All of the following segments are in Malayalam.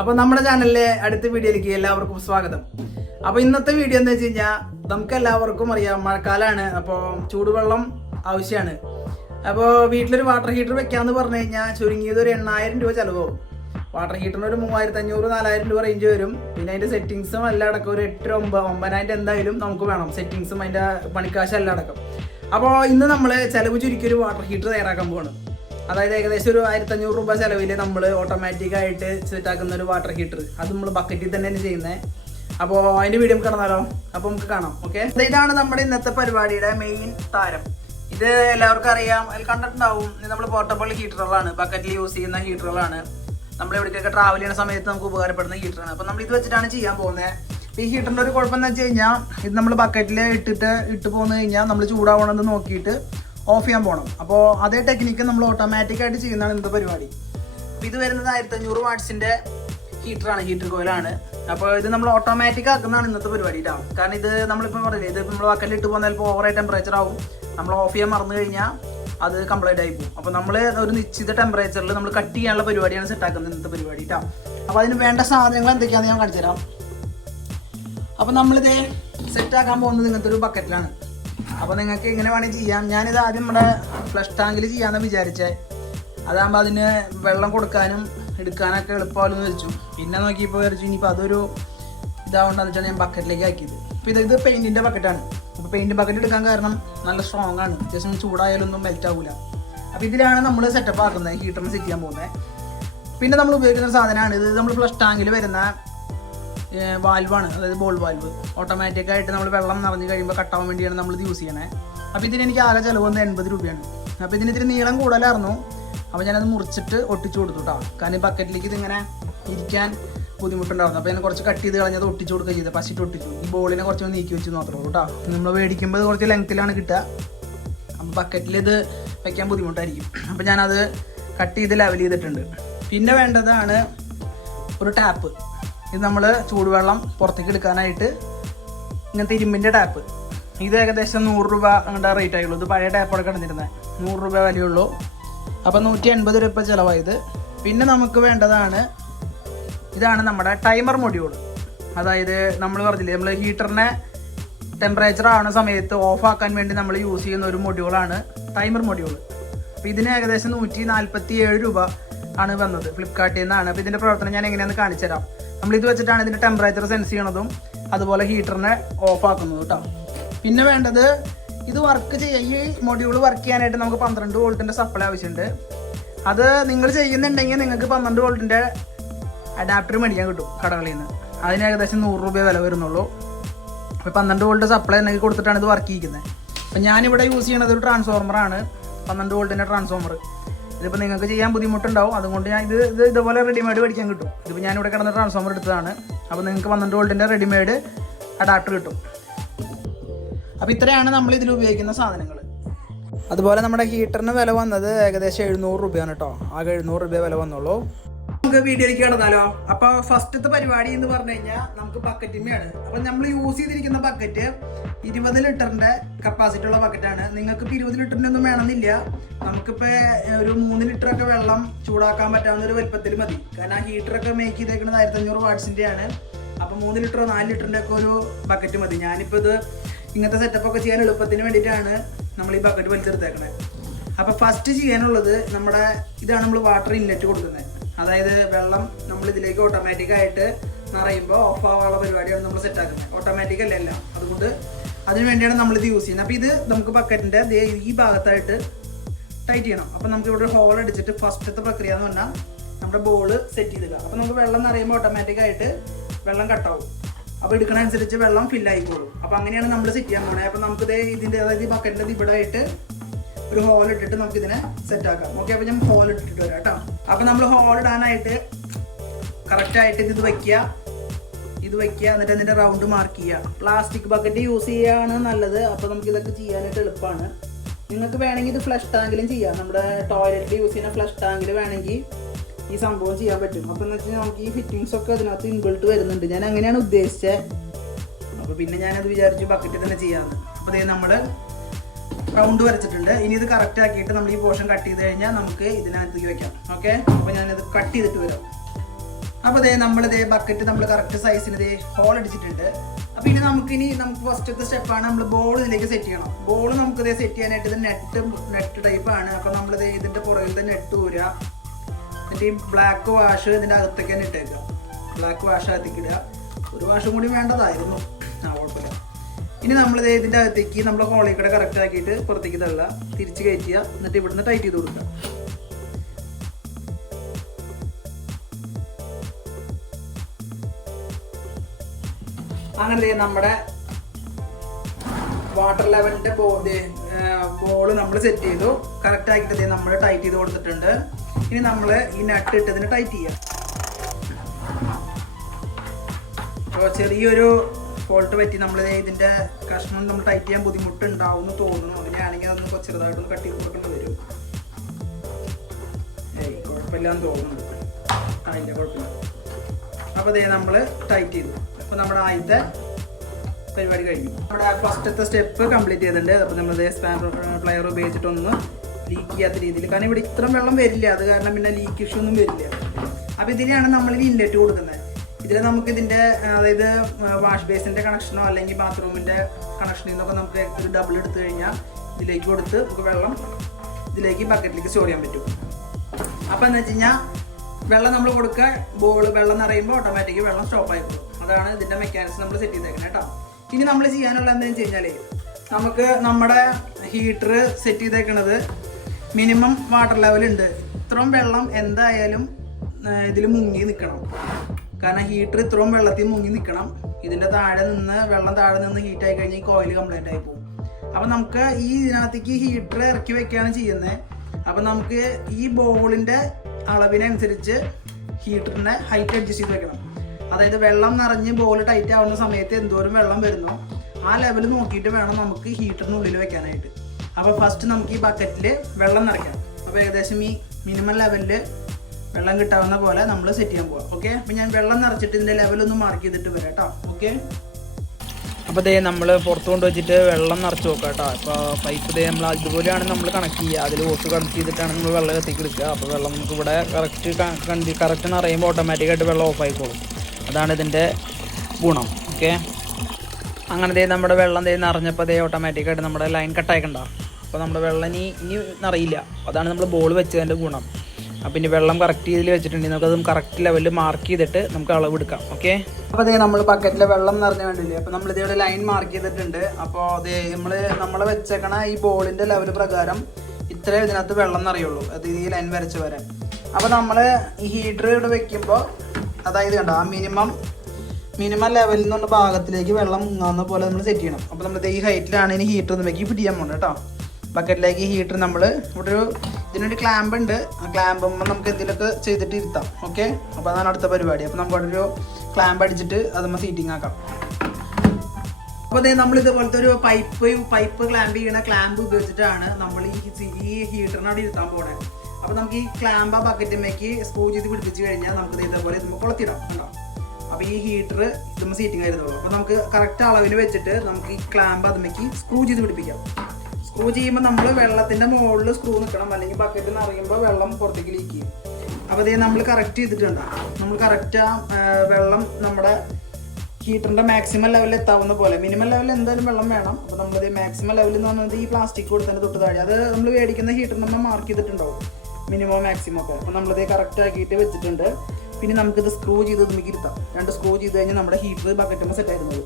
അപ്പൊ നമ്മുടെ ചാനലിലെ അടുത്ത വീഡിയോയിലേക്ക് എല്ലാവർക്കും സ്വാഗതം. അപ്പൊ ഇന്നത്തെ വീഡിയോ എന്താ വെച്ച് കഴിഞ്ഞാൽ നമുക്ക് എല്ലാവർക്കും അറിയാം മഴക്കാലാണ് അപ്പോൾ ചൂടുവെള്ളം ആവശ്യമാണ് അപ്പോൾ വീട്ടിലൊരു വാട്ടർ ഹീറ്റർ വെക്കാന്ന് പറഞ്ഞു കഴിഞ്ഞാൽ ചുരുങ്ങിയത് ഒരു എണ്ണായിരം രൂപ ചിലവാകും വാട്ടർ ഹീറ്ററിന് ഒരു മൂവായിരത്തി അഞ്ഞൂറ് നാലായിരം രൂപ റേഞ്ച് വരും. പിന്നെ അതിന്റെ സെറ്റിങ്സും എല്ലാം അടക്കം ഒരു എട്ട് ഒമ്പത് ഒമ്പതിനായിരം എന്തായാലും നമുക്ക് വേണം. സെറ്റിങ്സും അതിന്റെ പണിക്കാശ് എല്ലാം അടക്കം. അപ്പോൾ ഇന്ന് നമ്മൾ ചിലവ് ചുരുക്കി ഒരു വാട്ടർ ഹീറ്റർ തയ്യാറാക്കാൻ പോവാണ്. അതായത് ഏകദേശം ഒരു ആയിരത്തി അഞ്ഞൂറ് രൂപ ചെലവിൽ നമ്മൾ ഓട്ടോമാറ്റിക് ആയിട്ട് സെറ്റാക്കുന്ന ഒരു വാട്ടർ ഹീറ്റർ അത് നമ്മൾ ബക്കറ്റിൽ തന്നെയാണ് ചെയ്യുന്നത് അപ്പോൾ അതിന്റെ വീഡിയോ കാണാലോ അപ്പോൾ നമുക്ക് കാണാം ഓക്കെ ഇതാണ് നമ്മുടെ ഇന്നത്തെ പരിപാടിയുടെ മെയിൻ താരം. ഇത് എല്ലാവർക്കും അറിയാം അതിൽ കണ്ടിട്ടുണ്ടാവും നമ്മൾ പോർട്ടബിൾ ഹീറ്ററുകളാണ് ബക്കറ്റിൽ യൂസ് ചെയ്യുന്ന ഹീറ്ററുകളാണ് നമ്മൾ എവിടേക്കൊക്കെ ട്രാവൽ ചെയ്യുന്ന സമയത്ത് നമുക്ക് ഉപകാരപ്പെടുന്ന ഹീറ്ററാണ് അപ്പോൾ നമ്മൾ ഇത് വെച്ചിട്ടാണ് ചെയ്യാൻ പോകുന്നത് ഈ ഹീറ്ററിന്റെ ഒരു കുഴപ്പം എന്ന് വെച്ച് കഴിഞ്ഞാൽ ഇത് നമ്മൾ ബക്കറ്റിൽ ഇട്ടിട്ട് ഇട്ട് പോന്നു കഴിഞ്ഞാൽ നമ്മൾ ചൂടാവണമെന്ന് നോക്കിയിട്ട് ഓഫ് ചെയ്യാൻ പോകണം അപ്പോൾ അതേ ടെക്നിക്ക് നമ്മൾ ഓട്ടോമാറ്റിക്കായിട്ട് ചെയ്യുന്നതാണ് ഇന്നത്തെ പരിപാടി. അപ്പോൾ ഇത് വരുന്നത് ആയിരത്തി അഞ്ഞൂറ് വാട്സിന്റെ ഹീറ്ററാണ് ഹീറ്റർ കോയിലാണ് അപ്പോൾ ഇത് നമ്മൾ ഓട്ടോമാറ്റിക് ആക്കുന്നതാണ് ഇന്നത്തെ പരിപാടി കാരണം ഇത് നമ്മളിപ്പോൾ പറഞ്ഞില്ലേ ഇത് നമ്മൾ വക്കലിട്ട് പോകുന്ന ചിലപ്പോൾ ഓവറായി ടെമ്പറേച്ചർ ആവും. നമ്മൾ ഓഫ് ചെയ്യാൻ മറന്നു കഴിഞ്ഞാൽ അത് കംപ്ലീറ്റ് ആയി പോകും. അപ്പോൾ നമ്മൾ ഒരു നിശ്ചിത ടെമ്പറേച്ചറിൽ നമ്മൾ കട്ട് ചെയ്യാനുള്ള പരിപാടിയാണ് സെറ്റ് ആക്കുന്നത് ഇന്നത്തെ പരിപാടി അപ്പോൾ അതിന് വേണ്ട സാധനങ്ങൾ എന്തൊക്കെയാണെന്ന് ഞാൻ കാണിച്ചു തരാം. അപ്പോൾ നമ്മളിത് സെറ്റ് ആക്കാൻ പോകുന്നത് ഇങ്ങനത്തെ ഒരു ബക്കറ്റിലാണ് അപ്പോൾ നിങ്ങൾക്ക് എങ്ങനെ വേണമെങ്കിൽ ചെയ്യാം. ഞാനിത് ആദ്യം നമ്മുടെ ഫ്ലഷ് ടാങ്കിൽ ചെയ്യാമെന്ന് വിചാരിച്ചേ. അതാകുമ്പോൾ അതിന് വെള്ളം കൊടുക്കാനും എടുക്കാനൊക്കെ എളുപ്പമാണെന്ന് വെച്ചു പിന്നെ നോക്കിയപ്പോൾ വിചാരിച്ചു ഇനിയിപ്പോൾ അതൊരു ഇതാവണ്ടെന്ന് വെച്ചാൽ ഞാൻ ബക്കറ്റിലേക്ക് ആക്കിയത്. അപ്പോൾ ഇത് ഇത് പെയിന്റിന്റെ ബക്കറ്റാണ് അപ്പോൾ പെയിന്റ് ബക്കറ്റ് എടുക്കാൻ കാരണം നല്ല സ്ട്രോങ് ആണ്. ജസ്റ്റ് ചൂടായാലൊന്നും മെൽറ്റ് ആവില്ല അപ്പോൾ ഇതിലാണ് നമ്മൾ സെറ്റപ്പ് ആക്കുന്നത് ഹീറ്ററിന് സെറ്റ് ചെയ്യാൻ പോകുന്നത്. പിന്നെ നമ്മൾ ഉപയോഗിക്കുന്ന സാധനമാണ് ഇത്. നമ്മൾ ഫ്ലഷ് ടാങ്കിൽ വരുന്ന വാൽവാണ് അതായത് ബോൾ വാൽവ്. ഓട്ടോമാറ്റിക്കായിട്ട് നമ്മൾ വെള്ളം നിറഞ്ഞു കഴിയുമ്പോൾ കട്ടാവാൻ വേണ്ടിയാണ് നമ്മൾ ഇത് യൂസ് ചെയ്യണേ. അപ്പോൾ ഇതിന് എനിക്ക് ആകെ ചിലവ് വന്നത് എൺപത് രൂപയാണ്. അപ്പോൾ ഇതിന് ഇത്തിരി നീളം കൂടുതലായിരുന്നു. അപ്പോൾ ഞാനത് മുറിച്ചിട്ട് ഒട്ടിച്ചു കൊടുത്തു കേട്ടോ കാരണം ഈ ബക്കറ്റിലേക്ക് ഇതിങ്ങനെ ഇരിക്കാൻ ബുദ്ധിമുട്ടുണ്ടായിരുന്നു. അപ്പോൾ ഞാൻ കുറച്ച് കട്ട് ചെയ്ത് കളഞ്ഞത് ഒട്ടിച്ചു കൊടുക്കുക ചെയ്തത് പശിട്ട് ഒട്ടിച്ചു. ഈ ബോളിനെ കുറച്ച് നീക്കി വെച്ച് മാത്രമേ ഉള്ളൂ കേട്ടോ നമ്മൾ മേടിക്കുമ്പോൾ കുറച്ച് ലെങ്ത്തിലാണ് കിട്ടുക. അപ്പം ബക്കറ്റിൽ ഇത് വെക്കാൻ ബുദ്ധിമുട്ടായിരിക്കും. അപ്പം ഞാനത് കട്ട് ചെയ്ത് ലെവൽ ചെയ്തിട്ടുണ്ട്. പിന്നെ വേണ്ടതാണ് ഒരു ടാപ്പ് ഇത് നമ്മൾ ചൂടുവെള്ളം പുറത്തേക്ക് എടുക്കാനായിട്ട് ഇങ്ങനത്തെ ഇരുമ്പിന്റെ ടാപ്പ് ഇത് ഏകദേശം നൂറ് രൂപ അങ്ങോട്ട് റേറ്റ് ആയുള്ളൂ. ഇത് പഴയ ടാപ്പോടെ കിടന്നിരുന്നത് നൂറ് രൂപ വിലയുള്ളൂ അപ്പം നൂറ്റി എൺപത് രൂപ ചിലവായത്. പിന്നെ നമുക്ക് വേണ്ടതാണ് ഇതാണ് നമ്മുടെ ടൈമർ മൊഡ്യൂൾ അതായത് നമ്മൾ പറഞ്ഞില്ലേ നമ്മൾ ഹീറ്ററിനെ ടെമ്പറേച്ചർ ആവുന്ന സമയത്ത് ഓഫ് ആക്കാൻ വേണ്ടി നമ്മൾ യൂസ് ചെയ്യുന്ന ഒരു മൊഡ്യൂളാണ് ടൈമർ മൊഡ്യൂൾ അപ്പോൾ ഇതിന് ഏകദേശം നൂറ്റി നാൽപ്പത്തി ഏഴ് രൂപ ആണ് വന്നത്. ഫ്ലിപ്കാർട്ടിൽ നിന്നാണ്. അപ്പോൾ ഇതിന്റെ പ്രവർത്തനം ഞാൻ എങ്ങനെയാണെന്ന് കാണിച്ചു തരാം നമ്മൾ ഇത് വെച്ചിട്ടാണ് ഇതിന്റെ ടെമ്പറേച്ചർ സെൻസ് ചെയ്യണതും അതുപോലെ ഹീറ്ററിനെ ഓഫ് ആക്കുന്നത് കേട്ടോ പിന്നെ വേണ്ടത് ഇത് വർക്ക് ചെയ്യാൻ ഈ മൊഡ്യൂൾ വർക്ക് ചെയ്യാനായിട്ട് നമുക്ക് പന്ത്രണ്ട് വോൾട്ടിന്റെ സപ്ലൈ ആവശ്യമുണ്ട് അത് നിങ്ങൾ ചെയ്യുന്നുണ്ടെങ്കിൽ നിങ്ങൾക്ക് പന്ത്രണ്ട് വോൾട്ടിന്റെ അഡാപ്റ്റർ മേടിക്കാൻ കിട്ടും കടകളിൽ നിന്ന് അതിന് ഏകദേശം നൂറ് രൂപ വില വരുന്നുള്ളൂ. അപ്പോൾ പന്ത്രണ്ട് വോൾട്ട് സപ്ലൈ എന്നൊക്കെ കൊടുത്തിട്ടാണ് ഇത് വർക്ക് ചെയ്യുന്നത് അപ്പം ഞാനിവിടെ യൂസ് ചെയ്യണത് ഒരു ട്രാൻസ്ഫോർമറാണ് പന്ത്രണ്ട് വോൾട്ടിന്റെ ട്രാൻസ്ഫോമർ ഇതിപ്പോൾ നിങ്ങൾക്ക് ചെയ്യാൻ ബുദ്ധിമുട്ടുണ്ടാവും. അതുകൊണ്ട് ഞാൻ ഇത് ഇത് ഇതുപോലെ റെഡിമെയ്ഡ് മേടിക്കാൻ കിട്ടും. ഇതിപ്പോൾ ഞാൻ ഇവിടെ കിടന്ന ട്രാൻസ്ഫോമർ എടുത്തതാണ്. അപ്പോൾ നിങ്ങൾക്ക് പന്ത്രണ്ട് വോൾട്ടിന്റെ റെഡിമെയ്ഡ് അഡാപ്റ്റർ കിട്ടും. അപ്പോൾ ഇത്രയാണ് നമ്മൾ ഇതിൽ ഉപയോഗിക്കുന്ന സാധനങ്ങൾ. അതുപോലെ നമ്മുടെ ഹീറ്ററിന് വില വന്നത് ഏകദേശം എഴുന്നൂറ് രൂപയാണ് കേട്ടോ. ആകെ എഴുന്നൂറ് രൂപ വില വന്നുള്ളൂ. നമുക്ക് വീഡിയോയിലേക്ക് കിടന്നാലോ? അപ്പൊ ഫസ്റ്റത്തെ പരിപാടി എന്ന് പറഞ്ഞു കഴിഞ്ഞാൽ നമുക്ക് ബക്കറ്റിന്റെയാണ് അപ്പൊ നമ്മൾ യൂസ് ചെയ്തിരിക്കുന്ന ബക്കറ്റ് ഇരുപത് ലിറ്ററിന്റെ കപ്പാസിറ്റി ഉള്ള ബക്കറ്റാണ് ഇപ്പൊ ഇരുപത് ലിറ്ററിന്റെ ഒന്നും വേണമെന്നില്ല. നമുക്കിപ്പോ ഒരു മൂന്ന് ലിറ്റർ ഒക്കെ വെള്ളം ചൂടാക്കാൻ പറ്റാവുന്ന ഒരു വലുപ്പത്തിൽ മതി. കാരണം ആ ഹീറ്റർ ഒക്കെ മേക്ക് ചെയ്തേക്കുന്നത് ആയിരത്തി അഞ്ഞൂറ് വാട്ട്സിന്റെ ആണ് അപ്പൊ മൂന്ന് ലിറ്ററോ നാല് ലിറ്ററിന്റെ ഒക്കെ ഒരു ബക്കറ്റ് മതി. ഞാനിപ്പോ ഇത് ഇങ്ങനത്തെ സെറ്റപ്പ് ഒക്കെ ചെയ്യാൻ എളുപ്പത്തിന് വേണ്ടിയിട്ടാണ് നമ്മൾ ഈ ബക്കറ്റ് വലിച്ചെടുത്തേക്കണേ. അപ്പൊ ഫസ്റ്റ് ചെയ്യാനുള്ളത് നമ്മുടെ ഇതാണ് നമ്മൾ വാട്ടർ ഇൻലെറ്റ് കൊടുക്കുന്നത്. അതായത് വെള്ളം നമ്മൾ ഇതിലേക്ക് ഓട്ടോമാറ്റിക് ആയിട്ട് നിറയുമ്പോൾ ഓഫ് ആവാനുള്ള പരിപാടിയാണ് നമ്മൾ സെറ്റ് ആക്കുന്നത്. ഓട്ടോമാറ്റിക് അല്ല എല്ലാം? അതുകൊണ്ട് അതിന് വേണ്ടിയാണ് നമ്മൾ ഇത് യൂസ് ചെയ്യുന്നത്. അപ്പോൾ ഇത് നമുക്ക് ബക്കറ്റിന്റെ ദേ ഈ ഭാഗത്തായിട്ട് ടൈറ്റ് ചെയ്യണം. അപ്പോൾ നമുക്ക് ഇവിടെ ഹോൾ അടിച്ചിട്ട് ഫസ്റ്റത്തെ പ്രക്രിയ എന്ന് പറഞ്ഞാൽ നമ്മുടെ ബോൾ സെറ്റ് ചെയ്തില്ല അപ്പോൾ നമുക്ക് വെള്ളം നിറയുമ്പോൾ ഓട്ടോമാറ്റിക് ആയിട്ട് വെള്ളം കട്ടാവും അപ്പോൾ എടുക്കണനുസരിച്ച് വെള്ളം ഫിൽ ആയിക്കോളും. അപ്പോൾ അങ്ങനെയാണ് നമ്മൾ സെറ്റ് ചെയ്യാൻ പോണേ. അപ്പോൾ നമുക്ക് ദേ ഇതിന്റെ അതായത് ഈ ബക്കറ്റിന്റെ ഇവിടെ ആയിട്ട് ഒരു ഹോൾ ഇട്ടിട്ട് നമുക്ക് ഇതിനെ സെറ്റ് ആക്കാം. ഓക്കെ അപ്പൊ ഞാൻ ഹോൾ ഇട്ടിട്ട് വരാം കേട്ടോ. അപ്പൊ നമ്മൾ ഹോൾ ഇടാനായിട്ട് കറക്റ്റ് ആയിട്ട് ഇത് വെക്കുക. ഇത് വെക്കുക എന്നിട്ട് അതിന്റെ റൗണ്ട് മാർക്ക് ചെയ്യുക. പ്ലാസ്റ്റിക് ബക്കറ്റ് യൂസ് ചെയ്യാണ് നല്ലത്. അപ്പൊ നമുക്ക് ഇതൊക്കെ ചെയ്യാനായിട്ട് എളുപ്പമാണ്. നിങ്ങൾക്ക് വേണമെങ്കിൽ ഇത് ഫ്ലഷ് ടാങ്കിലും ചെയ്യാം. നമ്മുടെ ടോയ്ലറ്റിൽ യൂസ് ചെയ്യുന്ന ഫ്ലഷ് ടാങ്കിൽ വേണമെങ്കിൽ ഈ സംഭവം ചെയ്യാൻ പറ്റും. അപ്പൊ എന്ന് വെച്ചാൽ നമുക്ക് ഈ ഫിറ്റിങ്സ് ഒക്കെ അതിനകത്ത് ഇൻബിൾട്ട് വരുന്നുണ്ട്. ഞാൻ അങ്ങനെയാണ് ഉദ്ദേശിച്ചത് അപ്പൊ പിന്നെ ഞാനത് വിചാരിച്ചു ബക്കറ്റിൽ തന്നെ ചെയ്യാമെന്ന് അപ്പൊ ദേ നമ്മൾ റൗണ്ട് വരച്ചിട്ടുണ്ട്. ഇനി ഇത് കറക്റ്റ് ആക്കിയിട്ട് നമ്മൾ ഈ പോർഷൻ കട്ട് ചെയ്ത് കഴിഞ്ഞാൽ നമുക്ക് ഇതിനകത്തേക്ക് വെക്കാം. ഓക്കെ അപ്പോൾ ഞാനത് കട്ട് ചെയ്തിട്ട് വരാം. അപ്പൊ ഇതേ നമ്മളിതേ ബക്കറ്റ് നമ്മൾ കറക്റ്റ് സൈസിന് ഇതേ ഹോൾ അടിച്ചിട്ടുണ്ട്. അപ്പൊ ഇനി നമുക്ക് ഇനി നമുക്ക് ഫസ്റ്റത്തെ സ്റ്റെപ്പാണ് നമ്മൾ ബോൾ ഇതിലേക്ക് സെറ്റ് ചെയ്യണം. ബോൾ നമുക്ക് ഇതേ സെറ്റ് ചെയ്യാനായിട്ട് ഇത് നെറ്റ് നെറ്റ് ടൈപ്പ് ആണ്. അപ്പൊ നമ്മൾ ഇതിന്റെ പുറകിലത്തെ നെറ്റ് ഊരുക എന്നിട്ട് ഈ ബ്ലാക്ക് വാഷ് ഇതിന്റെ അകത്തേക്ക് തന്നെ ഇട്ടേക്കുക ബ്ലാക്ക് വാഷ് അകത്തേക്ക് ഇടുക. ഒരു വാഷും കൂടി വേണ്ടതായിരുന്നു. ആ കുഴപ്പമില്ല. ഇനി നമ്മൾ ഇതിന്റെ അകത്തേക്ക് നമ്മൾ കൂടെ കറക്റ്റ് ആക്കിയിട്ട് പുറത്തേക്ക് തള്ളുക. തിരിച്ച് കയറ്റുക. എന്നിട്ട് ഇവിടുന്ന് ടൈറ്റ് ചെയ്ത് കൊടുക്കുക. അങ്ങനെ നമ്മുടെ വാട്ടർ ലെവലിന്റെ ബോൾ നമ്മൾ സെറ്റ് ചെയ്തു. കറക്റ്റ് ആക്കിയിട്ട് നമ്മൾ ടൈറ്റ് ചെയ്ത് കൊടുത്തിട്ടുണ്ട്. ഇനി നമ്മൾ ഈ നട്ട് ഇട്ടതിന് ടൈറ്റ് ചെയ്യാം ചെറിയൊരു ഫോൾട്ട് പറ്റി നമ്മൾ ഇതിന്റെ കഷ്ണം നമ്മൾ ടൈറ്റ് ചെയ്യാൻ ബുദ്ധിമുട്ടുണ്ടാവും എന്ന് തോന്നുന്നു. അങ്ങനെയാണെങ്കിൽ അതൊന്ന് ചെറുതായിട്ട് ചെറുതായിട്ടൊന്ന് കട്ട് കൊടുക്കേണ്ടി വരും. കുഴപ്പമില്ലാന്ന് തോന്നുന്നു. അതിന്റെ കുഴപ്പമില്ല. അപ്പോൾ അതേ നമ്മൾ ടൈറ്റ് ചെയ്തു. അപ്പോൾ നമ്മുടെ ആദ്യത്തെ പരിപാടി കഴിഞ്ഞു. നമ്മുടെ ഫസ്റ്റത്തെ സ്റ്റെപ്പ് കംപ്ലീറ്റ് ചെയ്തിട്ടുണ്ട്. അപ്പോൾ നമ്മൾ സ്പാൻ പ്ലയർ ഉപയോഗിച്ചിട്ടൊന്ന് ലീക്ക് ചെയ്യാത്ത രീതിയിൽ. കാരണം ഇവിടെ ഇത്രയും വെള്ളം വരില്ല. അത് കാരണം പിന്നെ ലീക്ക് ഇഷ്യൂ ഒന്നും വരില്ല. അപ്പോൾ ഇതിനെയാണ് നമ്മൾ ഇൻലെറ്റ് കൊടുക്കുന്നത്. ഇതിൽ നമുക്ക് ഇതിന്റെ അതായത് വാഷ് ബേസിന്റെ കണക്ഷനോ അല്ലെങ്കിൽ ബാത്റൂമിന്റെ കണക്ഷനിൽ നിന്നൊക്കെ നമുക്ക് ഒരു ഡബിൾ എടുത്തു കഴിഞ്ഞാൽ ഇതിലേക്ക് കൊടുത്ത് നമുക്ക് വെള്ളം ഇതിലേക്ക് ബക്കറ്റിലേക്ക് സ്റ്റോർ ചെയ്യാൻ പറ്റും. അപ്പോൾ എന്ന് വെച്ച് കഴിഞ്ഞാൽ വെള്ളം നമ്മൾ കൊടുക്കുക ബോൾ വെള്ളം നിറയുമ്പോൾ ഓട്ടോമാറ്റിക് വെള്ളം സ്റ്റോപ്പ് ആയി പോകും. അതാണ് ഇതിന്റെ മെക്കാനിസം നമ്മൾ സെറ്റ് ചെയ്തേക്കുന്നത് കേട്ടോ. ഇനി നമ്മൾ ചെയ്യാനുള്ള എന്താണെന്ന് വെച്ച് കഴിഞ്ഞാൽ നമുക്ക് നമ്മുടെ ഹീറ്റർ സെറ്റ് ചെയ്തേക്കുന്നത് മിനിമം വാട്ടർ ലെവൽ ഉണ്ട്. ഇത്രയും വെള്ളം എന്തായാലും ഇതിൽ മുങ്ങി നിൽക്കണം കാരണം ഹീറ്റർ ഇത്രയും വെള്ളത്തിൽ മുങ്ങി നിൽക്കണം ഇതിന്റെ താഴെ നിന്ന് വെള്ളം താഴെ നിന്ന് ഹീറ്റ് ആയി കഴിഞ്ഞാൽ ഈ കോയിൽ കംപ്ലൈന്റ് ആയി പോകും. അപ്പം നമുക്ക് ഈ ഇതിനകത്തേക്ക് ഹീറ്റർ ഇറക്കി വെക്കുകയാണ് ചെയ്യുന്നത് അപ്പം നമുക്ക് ഈ ബോളിന്റെ അളവിനനുസരിച്ച് ഹീറ്ററിന്റെ ഹൈറ്റ് അഡ്ജസ്റ്റ് ചെയ്ത് വെക്കണം. അതായത് വെള്ളം നിറഞ്ഞ് ബോൾ ടൈറ്റ് ആവുന്ന സമയത്ത് എന്തോരം വെള്ളം വരുന്നോ ആ ലെവൽ നോക്കിയിട്ട് വേണം നമുക്ക് ഹീറ്ററിനുള്ളിൽ വെക്കാനായിട്ട്. അപ്പോൾ ഫസ്റ്റ് നമുക്ക് ഈ ബക്കറ്റിൽ വെള്ളം നിറയ്ക്കാം അപ്പോൾ ഏകദേശം ഈ മിനിമം ലെവലിൽ വെള്ളം കിട്ടാവുന്ന പോലെ നമ്മൾ സെറ്റ് ചെയ്യാൻ പോവാം. ഓക്കെ അപ്പം ഞാൻ വെള്ളം നിറച്ചിട്ട് ഇതിന്റെ ലെവലൊന്ന് മാർക്ക് ചെയ്തിട്ട് വരാം കേട്ടോ ഓക്കെ അപ്പോൾ ദേ നമ്മൾ പുറത്ത് കൊണ്ട് വെച്ചിട്ട് വെള്ളം നിറച്ച് നോക്കാം കേട്ടോ അപ്പോൾ പൈപ്പ് ദേ നമ്മൾ അതുപോലെയാണ് നമ്മൾ കണക്ട് ചെയ്യുക അതിൽ ഓസ് കണക്ട് ചെയ്തിട്ടാണ് നമ്മൾ വെള്ളം കത്തിക്ക് എടുക്കുക അപ്പോൾ വെള്ളം നമുക്ക് ഇവിടെ കറക്റ്റ് കണ്ടി കറക്റ്റ് നിറയുമ്പോൾ ഓട്ടോമാറ്റിക്കായിട്ട് വെള്ളം ഓഫ് ആയിക്കോളും. അതാണ് ഇതിന്റെ ഗുണം. ഓക്കെ അങ്ങനെ ദേ നമ്മുടെ വെള്ളം ദേ നിറഞ്ഞപ്പോൾ ദേ ഓട്ടോമാറ്റിക്കായിട്ട് നമ്മുടെ ലൈൻ കട്ടായിക്കണ്ട അപ്പോൾ നമ്മുടെ വെള്ളം ഇനി ഇനി നിറയില്ല. അതാണ് നമ്മൾ ബോൾ വെച്ചതിന്റെ ഗുണം. അപ്പം ഇനി വെള്ളം കറക്റ്റ് രീതിയിൽ വെച്ചിട്ടുണ്ടെങ്കിൽ അത് കറക്റ്റ് ലെവലിൽ മാർക്ക് ചെയ്തിട്ട് നമുക്ക് അളവ് എടുക്കാം ഓക്കെ അപ്പോൾ അതേ നമ്മൾ ബക്കറ്റിലെ വെള്ളം നിറഞ്ഞ വേണ്ടില്ലേ അപ്പോൾ നമ്മൾ ഇതേ ലൈൻ മാർക്ക് ചെയ്തിട്ടുണ്ട്. അപ്പോൾ അതേ നമ്മൾ നമ്മൾ വെച്ചേക്കണ ഈ ബോളിന്റെ ലെവൽ പ്രകാരം ഇത്രേ ഇതിനകത്ത് വെള്ളം നിറയുള്ളൂ അത് ഈ ലൈൻ വരച്ച് വരാൻ. അപ്പോൾ നമ്മൾ ഈ ഹീറ്റർ ഇവിടെ വെക്കുമ്പോൾ അതായത് കണ്ടോ ആ മിനിമം മിനിമം ലെവലിൽ നിന്നുള്ള ഭാഗത്തിലേക്ക് വെള്ളം മുങ്ങാവുന്ന പോലെ നമ്മൾ സെറ്റ് ചെയ്യണം. അപ്പോൾ നമ്മൾ ഈ ഹൈറ്റിലാണ് ഇനി ഹീറ്റർ നമുക്ക് ഫിറ്റ് ചെയ്യാൻ പോകുന്നത് കേട്ടോ. ബക്കറ്റിലേക്ക് ഹീറ്റർ നമ്മൾ ഇവിടെ ഒരു ഇതിനൊരു ക്ലാമ്പ് ഉണ്ട്. ആ ക്ലാമ്പ് നമുക്ക് എന്തെങ്കിലുമൊക്കെ ചെയ്തിട്ട് ഇരുത്താം. ഓക്കെ അപ്പോൾ അതാണ് അടുത്ത പരിപാടി. അപ്പോൾ നമുക്ക് അവിടെ ഒരു ക്ലാമ്പ് അടിച്ചിട്ട് അത് നമ്മൾ സീറ്റിംഗ് ആക്കാം. അപ്പോൾ അതെ നമ്മൾ ഇതുപോലത്തെ ഒരു പൈപ്പ് പൈപ്പ് ക്ലാമ്പ് ചെയ്യുന്ന ക്ലാമ്പ് ഉപയോഗിച്ചിട്ടാണ് നമ്മൾ ഈ ഈ ഹീറ്ററിനോട് ഇരുത്താൻ പോണേ. അപ്പോൾ നമുക്ക് ഈ ക്ലാമ്പ് ആ ബക്കറ്റിമേക്ക് സ്ക്രൂ ചെയ്ത് പിടിപ്പിച്ച് കഴിഞ്ഞാൽ നമുക്ക് ഇതേപോലെ ഇതുമ്പോൾ കൊളത്തിടാം കണ്ടോ അപ്പോൾ ഈ ഹീറ്റർ ഇതുമ്പോൾ സീറ്റിംഗ് ആയിരുന്നുള്ളൂ. അപ്പോൾ നമുക്ക് കറക്റ്റ് അളവിന് വെച്ചിട്ട് നമുക്ക് ഈ ക്ലാമ്പ് അതുമേക്ക് സ്ക്രൂ ചെയ്ത് പിടിപ്പിക്കാം. സ്ക്രൂ ചെയ്യുമ്പോൾ നമ്മൾ വെള്ളത്തിന്റെ മുകളിൽ സ്ക്രൂ നിൽക്കണം അല്ലെങ്കിൽ ബക്കറ്റ് നിറയുമ്പോൾ വെള്ളം പുറത്തേക്ക് ലീക്ക് ചെയ്യും. അപ്പോൾ അതേ നമ്മൾ കറക്റ്റ് ചെയ്തിട്ടുണ്ട്. നമ്മൾ കറക്റ്റ് ആ വെള്ളം നമ്മുടെ ഹീറ്ററിന്റെ മാക്സിമം ലെവലിൽ എത്താവുന്ന പോലെ. മിനിമം ലെവലിൽ എന്തായാലും വെള്ളം വേണം. അപ്പോൾ നമ്മൾ നമ്മളിത് മാക്സിമം ലെവലിൽ എന്ന് പറഞ്ഞത് ഈ പ്ലാസ്റ്റിക് കൊടുത്തതിന്റെ തൊട്ട് താഴെ. അത് നമ്മൾ മേടിക്കുന്ന ഹീറ്ററിന് നമ്മൾ മാർക്ക് ചെയ്തിട്ടുണ്ടാവും. മിനിമം മാക്സിമം ഒക്കെ. അപ്പോൾ നമ്മളിത് കറക്റ്റ് ആക്കിയിട്ട് വെച്ചിട്ടുണ്ട്. പിന്നെ നമുക്കിത് സ്ക്രൂ ചെയ്ത് ഇതിലേക്ക് ഇരുത്താം. രണ്ട് സ്ക്രൂ ചെയ്ത് കഴിഞ്ഞാൽ നമ്മുടെ ഹീറ്റർ ബക്കറ്റുമ്പോൾ സെറ്റ് ആയിരുന്നത്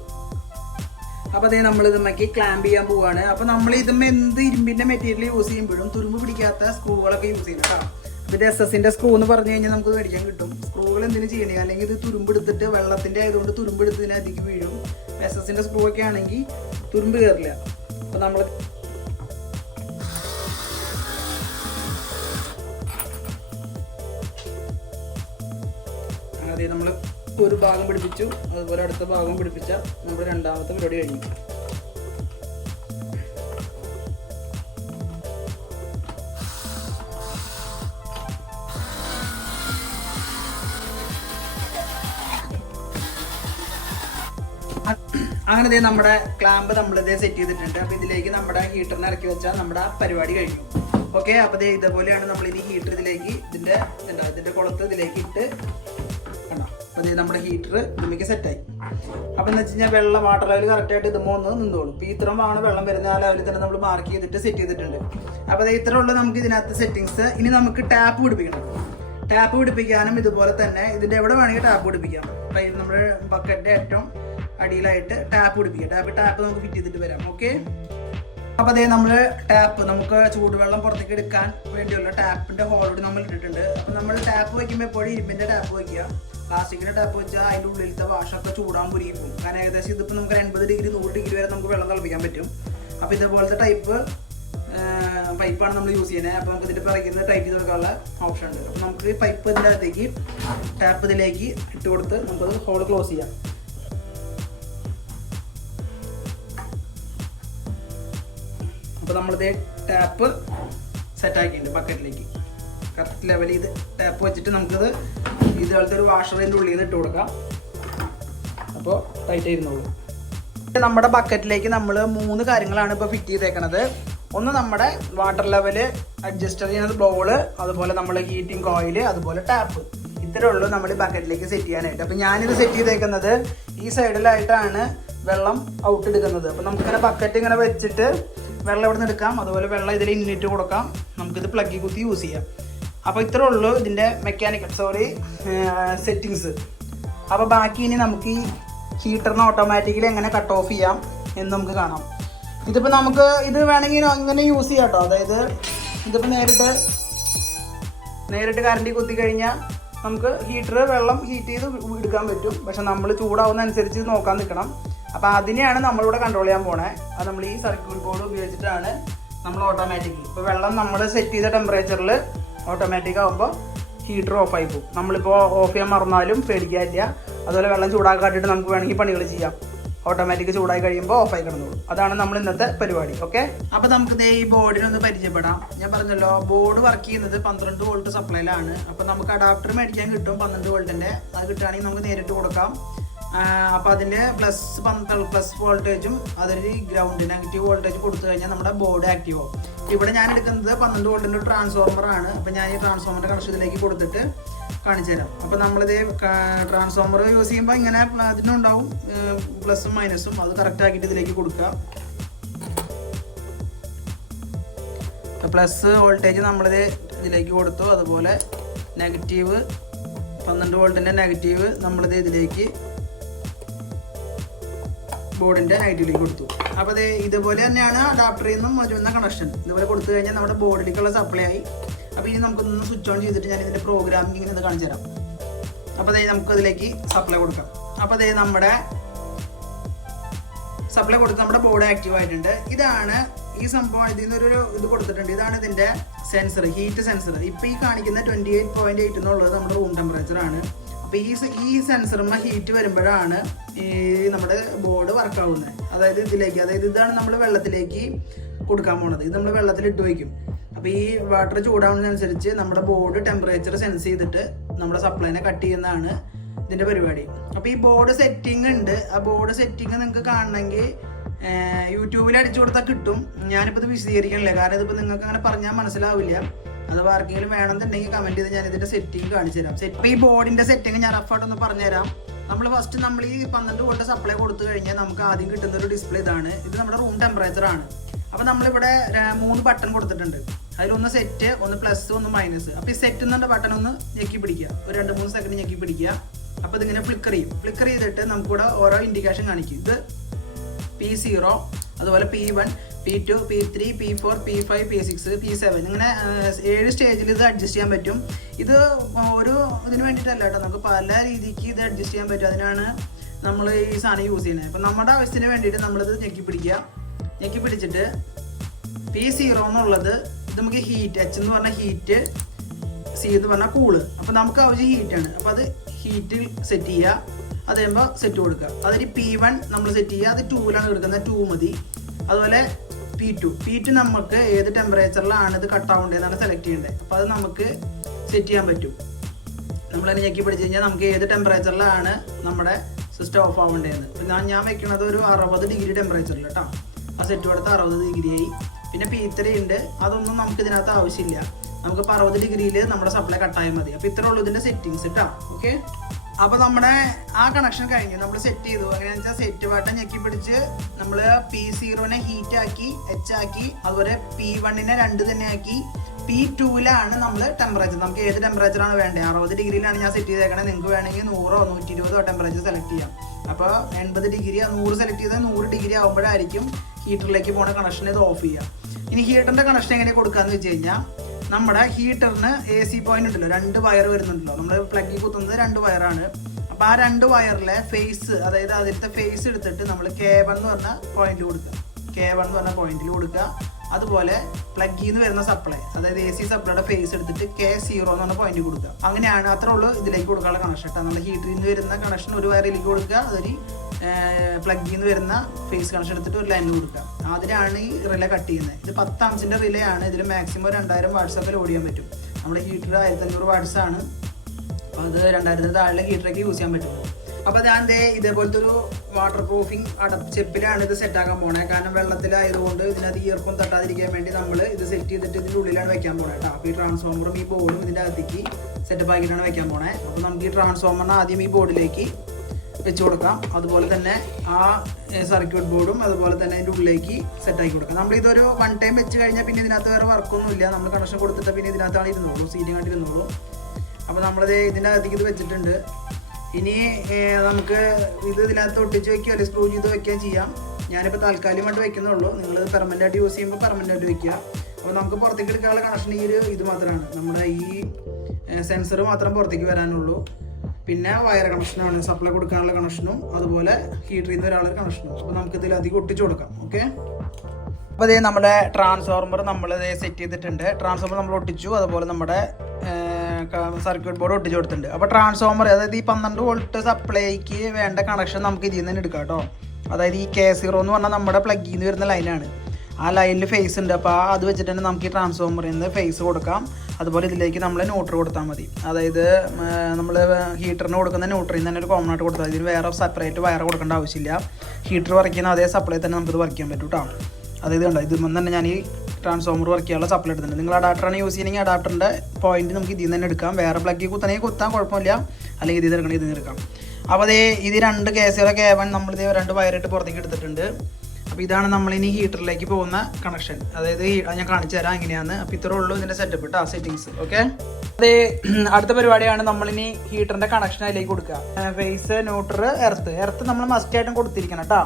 അപ്പൊ അതേ നമ്മൾ ഇതുമ്മക്ക് ക്ലാമ്പ് ചെയ്യാൻ പോവാണ്. അപ്പോൾ നമ്മൾ ഇതുമ്മ എന്ത് ഇരുമ്പിന്റെ മെറ്റീരിയൽ യൂസ് ചെയ്യുമ്പോഴും തുരുമ്പ് പിടിക്കാത്ത സ്ക്രൂകളൊക്കെ യൂസ് ചെയ്യണം കേട്ടോ അപ്പോൾ ഇത് എസ് എസിന്റെ സ്ക്രൂ എന്ന് പറഞ്ഞു കഴിഞ്ഞാൽ നമുക്ക് മേടിക്കാൻ കിട്ടും. സ്ക്രൂകൾ എന്തിനു ചെയ്യണേ? അല്ലെങ്കിൽ ഇത് തുരുമ്പ് എടുത്തിട്ട് വെള്ളത്തിന്റെ ആയതുകൊണ്ട് തുരുമ്പ് എടുത്തതിന് അധികം വീഴും. എസ് എസിന്റെ സ്ക്രൂ ഒക്കെ ആണെങ്കിൽ തുരുമ്പ് കയറില്ല അപ്പോൾ നമ്മൾ അതെ നമ്മൾ ഒരു ഭാഗം പിടിപ്പിച്ചു അതുപോലെ അടുത്ത ഭാഗം പിടിപ്പിച്ച നമ്മുടെ രണ്ടാമത്തെ പരിപാടി കഴിഞ്ഞു. അങ്ങനെ ഇതേ നമ്മുടെ ക്ലാമ്പ് നമ്മൾ ഇതേ സെറ്റ് ചെയ്തിട്ടുണ്ട്. അപ്പൊ ഇതിലേക്ക് നമ്മുടെ ഹീറ്ററിനെ ഇറക്കി വെച്ചാൽ നമ്മുടെ പരിപാടി കഴിഞ്ഞു. ഓക്കെ അപ്പൊ ഇതേ ഇതേപോലെയാണ് നമ്മൾ ഇനി ഹീറ്റർ ഇതിലേക്ക് ഇതിന്റെ എന്താ ഇതിന്റെ കുളത്ത് ഇതിലേക്ക് ഇട്ട് അപ്പോൾ നമ്മുടെ ഹീറ്റർ ഇതിലേക്ക് സെറ്റായി അപ്പോൾ എന്ന് വെച്ച് കഴിഞ്ഞാൽ വെള്ളം വാട്ടർ ലെവൽ കറക്റ്റായിട്ട് ഇതുമ്പോൾ ഒന്ന് നിന്നോളും. ഇപ്പോൾ ഇത്രയും ആണ് വെള്ളം വരുന്ന ആ ലെവലിൽ തന്നെ നമ്മൾ മാർക്ക് ചെയ്തിട്ട് സെറ്റ് ചെയ്തിട്ടുണ്ട്. അപ്പോൾ അത് ഇത്ര ഉള്ള നമുക്ക് ഇതിനകത്ത് സെറ്റിങ്സ് ഇനി നമുക്ക് ടാപ്പ് പിടിപ്പിക്കണം. ടാപ്പ് പിടിപ്പിക്കാനും ഇതുപോലെ തന്നെ ഇതിന്റെ എവിടെ വേണമെങ്കിൽ ടാപ്പ് പിടിപ്പിക്കാം. അപ്പോൾ നമ്മുടെ ബക്കറ്റിന്റെ ഏറ്റവും അടിയിലായിട്ട് ടാപ്പ് പിടിപ്പിക്കാം. ടാപ്പ് ടാപ്പ് നമുക്ക് ഫിറ്റ് ചെയ്തിട്ട് വരാം. ഓക്കെ അപ്പോൾ അതേ നമ്മൾ ടാപ്പ് നമുക്ക് ചൂടുവെള്ളം പുറത്തേക്ക് എടുക്കാൻ വേണ്ടിയുള്ള ടാപ്പിന്റെ ഹോളോട് നമ്മൾ ഇട്ടിട്ടുണ്ട് അപ്പോൾ നമ്മൾ ടാപ്പ് വയ്ക്കുമ്പോൾ എപ്പോഴും ഇരുമ്പിന്റെ ടാപ്പ് വയ്ക്കുക. പ്ലാസ്റ്റിക്കിന്റെ ടാപ്പ് വെച്ചാൽ അതിന്റെ ഉള്ളിലത്തെ വാഷൊക്കെ ചൂടാൻ പോകും കാരണം ഏകദേശം ഇതിപ്പോൾ നമുക്ക് എൺപത് ഡിഗ്രി നൂറ് ഡിഗ്രി വരെ നമുക്ക് വെള്ളം തിളപ്പിക്കാൻ പറ്റും. അപ്പോൾ ഇതേപോലത്തെ ടൈപ്പ് പൈപ്പാണ് നമ്മൾ യൂസ് ചെയ്യുന്നത് അപ്പോൾ നമുക്ക് ഇതിന്റെ പറയുന്ന ടൈപ്പ് ചെയ്ത് കൊടുക്കാനുള്ള ഓപ്ഷൻ ഉണ്ട്. അപ്പോൾ നമുക്ക് ഈ പൈപ്പ് ഇതിന്റെ അകത്തേക്ക് ടാപ്പ് ഇതിലേക്ക് ഇട്ട് കൊടുത്ത് നമുക്കത് ഹോൾ ക്ലോസ് ചെയ്യാം. അപ്പോൾ നമ്മളിത് ടാപ്പ് സെറ്റ് ആക്കിയിട്ടുണ്ട് ബക്കറ്റിലേക്ക് കറക്റ്റ് ലെവലിൽ ഇത് ടാപ്പ് വെച്ചിട്ട് നമുക്കിത് ഇതുപോലത്തെ ഒരു വാഷറിന്റെ ഉള്ളിൽ നിന്ന് ഇട്ട് കൊടുക്കാം. അപ്പോൾ ടൈറ്റ് ആയിരുന്നുള്ളൂ. നമ്മുടെ ബക്കറ്റിലേക്ക് നമ്മൾ മൂന്ന് കാര്യങ്ങളാണ് ഇപ്പോൾ ഫിറ്റ് ചെയ്തേക്കണത്. ഒന്ന് നമ്മുടെ വാട്ടർ ലെവൽ അഡ്ജസ്റ്റ് ചെയ്യുന്നത് ബോൾ അതുപോലെ നമ്മൾ ഹീറ്റിംഗ് കോയിൽ അതുപോലെ ടാപ്പ് ഇത്രേ ഉള്ളൂ നമ്മൾ ഈ ബക്കറ്റിലേക്ക് സെറ്റ് ചെയ്യാനായിട്ട്. അപ്പം ഞാനിത് സെറ്റ് ചെയ്തേക്കുന്നത് ഈ സൈഡിലായിട്ടാണ് വെള്ളം ഔട്ട് എടുക്കുന്നത്. അപ്പം നമുക്കിങ്ങനെ ബക്കറ്റ് ഇങ്ങനെ വെച്ചിട്ട് വെള്ളം ഇവിടെ നിന്ന് എടുക്കാം? അതുപോലെ വെള്ളം ഇതിൽ ഇന്നിട്ട് കൊടുക്കാം. നമുക്കിത് പ്ലഗി കുത്തി യൂസ് ചെയ്യാം. അപ്പോൾ ഇത്രേ ഉള്ളൂ ഇതിന്റെ മെക്കാനിക്കൽ സോറി സെറ്റിങ്സ് അപ്പോൾ ബാക്കി ഇനി നമുക്ക് ഈ ഹീറ്ററിന് ഓട്ടോമാറ്റിക്കലി എങ്ങനെ കട്ട് ഓഫ് ചെയ്യാം എന്ന് നമുക്ക് കാണാം. ഇതിപ്പോൾ നമുക്ക് ഇത് വേണമെങ്കിൽ അങ്ങനെ യൂസ് ചെയ്യാം കേട്ടോ അതായത് ഇതിപ്പോൾ നേരിട്ട് നേരിട്ട് കറണ്ടി കുത്തി കഴിഞ്ഞാൽ നമുക്ക് ഹീറ്റർ വെള്ളം ഹീറ്റ് ചെയ്ത് എടുക്കാൻ പറ്റും. പക്ഷെ നമ്മൾ ചൂടാവുന്ന അനുസരിച്ച് നോക്കാൻ നിൽക്കണം. അപ്പോൾ അതിനെയാണ് നമ്മളിവിടെ കൺട്രോൾ ചെയ്യാൻ പോണേ. അത് നമ്മൾ ഈ സർക്യൂട്ട് ബോർഡ് ഉപയോഗിച്ചിട്ടാണ് നമ്മൾ ഓട്ടോമാറ്റിക് ഇപ്പോൾ വെള്ളം നമ്മൾ സെറ്റ് ചെയ്ത ടെമ്പറേച്ചറിൽ ഓട്ടോമാറ്റിക് ആകുമ്പോൾ ഹീറ്റർ ഓഫ് ആയി പോകും. നമ്മളിപ്പോൾ ഓഫ് ചെയ്യാൻ മറന്നാലും പേടിക്കാനില്ല. അതുപോലെ വെള്ളം ചൂടാക്കാട്ടിട്ട് നമുക്ക് വേണമെങ്കിൽ പണികൾ ചെയ്യാം. ഓട്ടോമാറ്റിക് ചൂടായി കഴിയുമ്പോൾ ഓഫ് ആയി കിടന്നോളും. അതാണ് നമ്മൾ ഇന്നത്തെ പരിപാടി ഓക്കെ അപ്പൊ നമുക്ക് ദേ ഈ ബോർഡിനൊന്ന് പരിചയപ്പെടാം. ഞാൻ പറഞ്ഞല്ലോ ബോർഡ് വർക്ക് ചെയ്യുന്നത് പന്ത്രണ്ട് വോൾട്ട് സപ്ലൈയിലാണ് അപ്പൊ നമുക്ക് അഡാപ്റ്റർ മേടിക്കാൻ കിട്ടും പന്ത്രണ്ട് വോൾട്ടിന്റെ അത് കിട്ടുകയാണെങ്കിൽ നമുക്ക് നേരിട്ട് കൊടുക്കാം. അപ്പൊ അതിന്റെ പ്ലസ് പന്ത്രണ്ട് പ്ലസ് വോൾട്ടേജും അതൊരു ഗ്രൗണ്ട് നെഗറ്റീവ് വോൾട്ടേജ് കൊടുത്തു കഴിഞ്ഞാൽ നമ്മുടെ ബോർഡ് ആക്റ്റീവ് ആവും. ഇവിടെ ഞാൻ എടുക്കുന്നത് പന്ത്രണ്ട് വോൾട്ടിന്റെ ഒരു ട്രാൻസ്ഫോർമർ ആണ്. അപ്പൊ ഞാൻ ഈ ട്രാൻസ്ഫോമറിന്റെ കണക്ഷൻ ഇതിലേക്ക് കൊടുത്തിട്ട് കാണിച്ചു തരാം. അപ്പൊ നമ്മളിത് ട്രാൻസ്ഫോമർ യൂസ് ചെയ്യുമ്പോൾ ഇങ്ങനെ അതിനുണ്ടാവും പ്ലസും മൈനസും അത് കറക്റ്റ് ആക്കിയിട്ട് ഇതിലേക്ക് കൊടുക്കുക. പ്ലസ് വോൾട്ടേജ് നമ്മളിത് ഇതിലേക്ക് കൊടുത്തു. അതുപോലെ നെഗറ്റീവ് പന്ത്രണ്ട് വോൾട്ടിന്റെ നെഗറ്റീവ് നമ്മളിത് ഇതിലേക്ക് ബോർഡിന്റെ ഹൈറ്റിലേക്ക് കൊടുത്തു. അപ്പോൾ അത് ഇതുപോലെ തന്നെയാണ് അഡാപ്റ്ററിൽ നിന്നും വരുന്ന കണക്ഷൻ ഇതുപോലെ കൊടുത്തു കഴിഞ്ഞാൽ നമ്മുടെ ബോർഡിലേക്കുള്ള സപ്ലൈ ആയി. അപ്പോൾ ഇനി നമുക്കൊന്ന് സ്വിച്ച് ഓൺ ചെയ്തിട്ട് ഞാൻ ഇതിന്റെ പ്രോഗ്രാമിംഗ് ഇങ്ങനെ കാണിച്ചു തരാം. അപ്പോൾ അതായത് നമുക്ക് അതിലേക്ക് സപ്ലൈ കൊടുക്കാം. അപ്പോൾ അതായത് നമ്മുടെ സപ്ലൈ കൊടുത്ത് നമ്മുടെ ബോർഡ് ആക്റ്റീവ് ആയിട്ടുണ്ട്. ഇതാണ് ഈ സംഭവം ഇതിൽ നിന്നൊരു ഇത് കൊടുത്തിട്ടുണ്ട്. ഇതാണ് ഇതിന്റെ സെൻസർ ഹീറ്റ് സെൻസർ ഇപ്പോൾ ഈ കാണിക്കുന്ന ട്വന്റി എയ്റ്റ് പോയിന്റ് എയ്റ്റ് എന്നുള്ളത് നമ്മുടെ റൂം ടെമ്പറേച്ചർ അപ്പൊ ഈ ഈ സെൻസറുമ്മ ഹീറ്റ് വരുമ്പോഴാണ് ഈ നമ്മുടെ ബോർഡ് വർക്കാവുന്നത് അതായത് ഇതിലേക്ക് അതായത് ഇതാണ് നമ്മൾ വെള്ളത്തിലേക്ക് കൊടുക്കാൻ പോണത്. ഇത് നമ്മൾ വെള്ളത്തിൽ ഇട്ട് വയ്ക്കും. അപ്പൊ ഈ വാട്ടർ ചൂടാവുന്നതനുസരിച്ച് നമ്മുടെ ബോർഡ് ടെമ്പറേച്ചർ സെൻസ് ചെയ്തിട്ട് നമ്മുടെ സപ്ലൈനെ കട്ട് ചെയ്യുന്നതാണ് ഇതിന്റെ പരിപാടി. അപ്പൊ ഈ ബോർഡ് സെറ്റിംഗ് ഉണ്ട്. ആ ബോർഡ് സെറ്റിംഗ് നിങ്ങൾക്ക് കാണണമെങ്കിൽ യൂട്യൂബിൽ അടിച്ചു കൊടുത്താൽ കിട്ടും. ഞാനിപ്പോൾ ഇത് വിശദീകരിക്കണില്ല. കാരണം ഇതിപ്പോൾ നിങ്ങൾക്ക് അങ്ങനെ പറഞ്ഞാൽ മനസ്സിലാവില്ല. അത് ആർക്കെങ്കിലും വേണമെന്നുണ്ടെങ്കിൽ കമന്റ് ചെയ്ത് ഞാൻ ഇതിന്റെ സെറ്റിംഗ് കാണിച്ചു തരാം. സെറ്റ് ഈ ബോർഡിന്റെ സെറ്റിംഗ് ഞാൻ റഫായിട്ടൊന്ന് പറഞ്ഞുതരാം നമ്മൾ ഫസ്റ്റ് നമ്മൾ ഈ പന്ത്രണ്ട് വോൾട്ട് സപ്ലൈ കൊടുത്തു കഴിഞ്ഞാൽ നമുക്ക് ആദ്യം കിട്ടുന്ന ഒരു ഡിസ്പ്ലേ ഇതാണ്. ഇത് നമ്മുടെ റൂം ടെമ്പറേച്ചർ ആണ്. അപ്പൊ നമ്മളിവിടെ മൂന്ന് ബട്ടൺ കൊടുത്തിട്ടുണ്ട്. അതിലൊന്ന് സെറ്റ് ഒന്ന് പ്ലസ് ഒന്ന് മൈനസ് അപ്പോൾ ഈ സെറ്റ് എന്നുള്ള ബട്ടൺ ഒന്ന് ഞെക്കി പിടിക്കുക. ഒരു രണ്ട് മൂന്ന് സെക്കൻഡ് ഞെക്കി പിടിക്കുക. അപ്പോൾ ഇതിങ്ങനെ ഫ്ലിക്കർ ചെയ്യും. ഫ്ലിക്കർ ചെയ്തിട്ട് നമുക്കിവിടെ ഓരോ ഇൻഡിക്കേഷൻ കാണിക്കും. ഇത് പി സീറോ അതുപോലെ P one P two P three P four P five P six P seven ഇങ്ങനെ ഏഴ് സ്റ്റേജിൽ ഇത് അഡ്ജസ്റ്റ് ചെയ്യാൻ പറ്റും. ഇത് ഒരു ഇതിന് വേണ്ടിയിട്ടല്ല കേട്ടോ. നമുക്ക് പല രീതിക്ക് ഇത് അഡ്ജസ്റ്റ് ചെയ്യാൻ പറ്റും. അതിനാണ് നമ്മൾ ഈ സാധനം യൂസ് ചെയ്യുന്നത്. അപ്പം നമ്മുടെ ആവശ്യത്തിന് വേണ്ടിയിട്ട് നമ്മളിത് ഞെക്കി പിടിക്കുക ഞെക്കി പിടിച്ചിട്ട് പി സീറോ എന്നുള്ളത് ഇത് നമുക്ക് ഹീറ്റ് എച്ച് എന്ന് പറഞ്ഞാൽ ഹീറ്റ് സി എന്ന് പറഞ്ഞാൽ കൂൾ അപ്പോൾ നമുക്ക് ആവശ്യം ഹീറ്റാണ് അപ്പോൾ അത് ഹീറ്റിൽ സെറ്റ് ചെയ്യുക. അത് കഴിയുമ്പോൾ സെറ്റ് കൊടുക്കുക. അതിന് പി വൺ നമ്മൾ സെറ്റ് ചെയ്യുക. അത് ടൂവിലാണ് കൊടുക്കുന്നത് ടൂ മതി. അതുപോലെ പി ടു പി ടു നമുക്ക് ഏത് ടെമ്പറേച്ചറിലാണ് ഇത് കട്ട് ആവേണ്ടതെന്നാണ് സെലക്ട് ചെയ്യേണ്ടത്. അപ്പോൾ അത് നമുക്ക് സെറ്റ് ചെയ്യാൻ പറ്റും. നമ്മൾ അതിനെ ഞെക്കി പിടിച്ച് കഴിഞ്ഞാൽ നമുക്ക് ഏത് ടെമ്പറേച്ചറിലാണ് നമ്മുടെ സിസ്റ്റം ഓഫ് ആവേണ്ടതെന്ന്. ഇപ്പം ഞാൻ ഞാൻ വെക്കണത് ഒരു അറുപത് ഡിഗ്രി ടെമ്പറേച്ചറിൽ കേട്ടോ ആ സെറ്റ് കൊടുത്ത് അറുപത് ഡിഗ്രി ആയി. പിന്നെ പി ത്രീ ഉണ്ട് അതൊന്നും നമുക്ക് ഇതിനകത്ത് ആവശ്യമില്ല. നമുക്ക് ഇപ്പോൾ അറുപത് ഡിഗ്രിയിൽ നമ്മുടെ സപ്ലൈ കട്ടായാൽ മതി. അപ്പോൾ ഇത്രേ ഉള്ളൂ ഇതിന്റെ സെറ്റിങ്സ് കേട്ടോ ഓക്കെ അപ്പൊ നമ്മുടെ ആ കണക്ഷൻ കഴിഞ്ഞു. നമ്മൾ സെറ്റ് ചെയ്തു. എങ്ങനെയാണെന്ന് വെച്ചാൽ സെറ്റ് ബട്ടൺ ഞെക്കി പിടിച്ച് നമ്മൾ പി സീറോനെ ഹീറ്റ് ആക്കി എച്ച് ആക്കി അതുപോലെ പി വണ്ണിനെ രണ്ട് തന്നെ ആക്കി. പി ടൂവിലാണ് നമ്മൾ ടെമ്പറേച്ചർ നമുക്ക് ഏത് ടെമ്പറേച്ചറാണ് വേണ്ടത് അറുപത് ഡിഗ്രിയിലാണ് ഞാൻ സെറ്റ് ചെയ്തേക്കണത് നിങ്ങൾക്ക് വേണമെങ്കിൽ നൂറോ നൂറ്റി ഇരുപതോ ടെമ്പറേച്ചർ സെലക്ട് ചെയ്യാം. അപ്പോൾ എൺപത് ഡിഗ്രി നൂറ് സെലക്ട് ചെയ്താൽ നൂറ് ഡിഗ്രി ആകുമ്പോഴായിരിക്കും ഹീറ്ററിലേക്ക് പോണ കണക്ഷൻ ഇത് ഓഫ് ചെയ്യുക ഇനി ഹീറ്ററിന്റെ കണക്ഷൻ എങ്ങനെ കൊടുക്കാന്ന് വെച്ച് കഴിഞ്ഞാൽ നമ്മുടെ ഹീറ്ററിന് എ സി പോയിന്റ് ഉണ്ടല്ലോ രണ്ട് വയർ വരുന്നുണ്ടല്ലോ. നമ്മൾ പ്ലഗിൽ കുത്തുന്നത് രണ്ട് വയറാണ് അപ്പോൾ ആ രണ്ട് വയറിലെ ഫേസ് അതായത് അതിലത്തെ ഫേസ് എടുത്തിട്ട് നമ്മൾ കെ വൺ എന്ന് പറഞ്ഞ പോയിന്റിൽ കൊടുക്കുക. കെ വൺ എന്ന് പറഞ്ഞ പോയിന്റിൽ കൊടുക്കുക. അതുപോലെ പ്ലഗിൽ നിന്ന് വരുന്ന സപ്ലൈ അതായത് എ സി സപ്ലൈയുടെ ഫേസ് എടുത്തിട്ട് കെ സീറോ എന്ന് പറഞ്ഞ പോയിന്റ് കൊടുക്കുക. അങ്ങനെയാണ് അത്രേ ഉള്ളൂ ഇതിലേക്ക് കൊടുക്കാനുള്ള കണക്ഷൻ കേട്ടോ നമ്മുടെ ഹീറ്ററിൽ നിന്ന് വരുന്ന കണക്ഷൻ ഒരു വയറിലേക്ക് കൊടുക്കുക. അതൊരു പ്ലഗിൽ നിന്ന് വരുന്ന ഫേസ് കണക്ഷൻ എടുത്തിട്ട് ഒരു ലൈനിൽ കൊടുക്കുക. അതിലാണ് ഈ റിലേ കട്ട് ചെയ്യുന്നത്. ഇത് പത്ത് അഞ്ചിന്റെ റിലേ ആണ്. ഇതിൽ മാക്സിമം രണ്ടായിരം വാട്ട്സ് ഓടിയാൻ പറ്റും. നമ്മുടെ ഹീറ്റർ ആയിരത്തി അഞ്ഞൂറ് വാട്ട്സ് ആണ്. അപ്പോൾ അത് രണ്ടായിരത്തി താഴെ ഹീറ്ററൊക്കെ യൂസ് ചെയ്യാൻ പറ്റും അപ്പോൾ ഞാൻ ദേ ഇതേപോലത്തെ ഒരു വാട്ടർ പ്രൂഫിങ് അടച്ചെപ്പിലാണ് ഇത് സെറ്റാക്കാൻ പോണേ. കാരണം വെള്ളത്തിലായതുകൊണ്ട് ഇതിനകത്ത് ഈർപ്പം തട്ടാതിരിക്കാൻ വേണ്ടി നമ്മൾ ഇത് സെറ്റ് ചെയ്തിട്ട് ഇതിന്റെ ഉള്ളിലാണ് വെക്കാൻ പോണേ കേട്ടോ അപ്പോൾ ഈ ട്രാൻസ്ഫോമറും ഈ ബോർഡും ഇതിന്റെ അകത്തേക്ക് സെറ്റപ്പ് ആക്കിയിട്ടാണ് വെക്കാൻ പോണേ. അപ്പോൾ നമുക്ക് ഈ ട്രാൻസ്ഫോമറിനെ ആദ്യം ഈ ബോർഡിലേക്ക് വെച്ച് കൊടുക്കാം. അതുപോലെ തന്നെ ആ സർക്യൂട്ട് ബോർഡും അതുപോലെ തന്നെ അതിന്റെ ഉള്ളിലേക്ക് സെറ്റാക്കി കൊടുക്കാം. നമ്മൾ ഇതൊരു വൺ ടൈം വെച്ച് കഴിഞ്ഞാൽ പിന്നെ ഇതിനകത്ത് വേറെ വർക്കൊന്നും ഇല്ല നമ്മൾ കണക്ഷൻ കൊടുത്തിട്ട് പിന്നെ ഇതിനകത്താണ് ഇരുന്നോളൂ സീറ്റിംഗ് ആയിട്ട് ഇരുന്നോളൂ. അപ്പോൾ നമ്മളത് ഇതിന്റെ അകത്തേക്ക് ഇത് വെച്ചിട്ടുണ്ട്. ഇനി നമുക്ക് ഇത് ഇതിനകത്ത് ഒട്ടിച്ച് വെക്കുകയോ അല്ലെങ്കിൽ സ്ക്രൂ ചെയ്ത് വെക്കുകയോ ചെയ്യാം. ഞാനിപ്പോൾ താൽക്കാലികമായിട്ട് വെക്കുന്നുള്ളൂ. നിങ്ങൾ പെർമനന്റ് ആയിട്ട് യൂസ് ചെയ്യുമ്പോൾ പെർമനന്റ് ആയിട്ട് വെക്കുക. അപ്പോൾ നമുക്ക് പുറത്തേക്ക് എടുക്കാനുള്ള കണക്ഷൻ ഈ ഒരു ഇത് മാത്രമാണ്. നമ്മുടെ ഈ സെൻസർ മാത്രം പുറത്തേക്ക് വരാനുള്ളൂ. പിന്നെ വയർ കണക്ഷനാണ് സപ്ലൈ കൊടുക്കാനുള്ള കണക്ഷനും അതുപോലെ ഹീറ്ററിൽ നിന്ന് ഒരാളൊരു കണക്ഷനും അപ്പോൾ നമുക്ക് ഇതിൽ അധികം ഒട്ടിച്ചു കൊടുക്കാം ഓക്കെ അപ്പോൾ ഇതേ നമ്മുടെ ട്രാൻസ്ഫോർമർ നമ്മൾ സെറ്റ് ചെയ്തിട്ടുണ്ട്. ട്രാൻസ്ഫോർമർ നമ്മൾ ഒട്ടിച്ചു അതുപോലെ നമ്മുടെ സർക്യൂട്ട് ബോർഡ് ഒട്ടിച്ചു കൊടുത്തിട്ടുണ്ട്. അപ്പോൾ ട്രാൻസ്ഫോർമർ അതായത് ഈ പന്ത്രണ്ട് വോൾട്ട് സപ്ലൈക്ക് വേണ്ട കണക്ഷൻ നമുക്ക് ഇതിൽ നിന്ന് തന്നെ എടുക്കാം കേട്ടോ. അതായത് ഈ കെ സീറോ എന്ന് പറഞ്ഞാൽ നമ്മുടെ പ്ലഗിൽ നിന്ന് വരുന്ന ലൈനാണ് ആ ലൈനിൽ ഫേസ് ഉണ്ട്. അപ്പോൾ അത് വെച്ചിട്ട് തന്നെ നമുക്ക് ഈ ട്രാൻസ്ഫോമറിൽ നിന്ന് ഫേസ് കൊടുക്കാം. അതുപോലെ ഇതിലേക്ക് നമ്മൾ ന്യൂട്രൽ കൊടുത്താൽ മതി. അതായത് നമ്മൾ ഹീറ്ററിന് കൊടുക്കുന്ന ന്യൂട്രിൽ നിന്ന് തന്നെ ഒരു കോമൺ ആയിട്ട് കൊടുത്താൽ. ഇതിന് വേറെ സെപ്പറേറ്റ് വയർ കൊടുക്കേണ്ട ആവശ്യമില്ല. ഹീറ്റർ ചെയ്യുന്ന അതേ സപ്ലൈ തന്നെ നമുക്കിത് വർക്ക് ചെയ്യാൻ പറ്റും കേട്ടോ അതായത് കണ്ടോ ഇതിൽ തന്നെ ഞാൻ ഈ ട്രാൻസ്ഫോമർ വർക്ക് ചെയ്യാനുള്ള സപ്ലൈ എടുത്തിട്ടുണ്ട്. നിങ്ങൾ അഡാപ്റ്ററാണ് യൂസ് ചെയ്യണമെങ്കിൽ അഡാപ്റ്ററിന്റെ പോയിന്റ് നമുക്ക് ഇതിൽ നിന്ന് തന്നെ എടുക്കാം. വേറെ പ്ലഗിൽ കുത്തണമെങ്കിൽ കുത്താൻ കുഴപ്പമില്ല. അല്ലെങ്കിൽ ഇതിൽ നിന്ന് എടുക്കണമെങ്കിൽ ഇതിൽ നിന്ന് എടുക്കാം. അപ്പോൾ അതേ ഇത് രണ്ട് കേസുകളൊക്കെ ആവാൻ നമ്മളിത് രണ്ട് വയറിട്ട് പുറത്തേക്ക് എടുത്തിട്ടുണ്ട്. അപ്പോൾ ഇതാണ് നമ്മളിനി ഹീറ്ററിലേക്ക് പോകുന്ന കണക്ഷൻ അതായത് ഞാൻ കാണിച്ചു തരാം എങ്ങനെയാണ് അപ്പോൾ ഇത്രേ ഉള്ളൂ ഇതിന്റെ സെറ്റപ്പ് കേട്ടോ സെറ്റിങ്സ് ഓക്കെ അതെ അടുത്ത പരിപാടിയാണ് നമ്മളിനി ഹീറ്ററിന്റെ കണക്ഷൻ അതിലേക്ക് കൊടുക്കുക. ഫേസ് ന്യൂട്ടർ എർത്ത് എർത്ത് നമ്മൾ മസ്റ്റ് ആയിട്ടും കൊടുത്തിരിക്കണം കേട്ടോ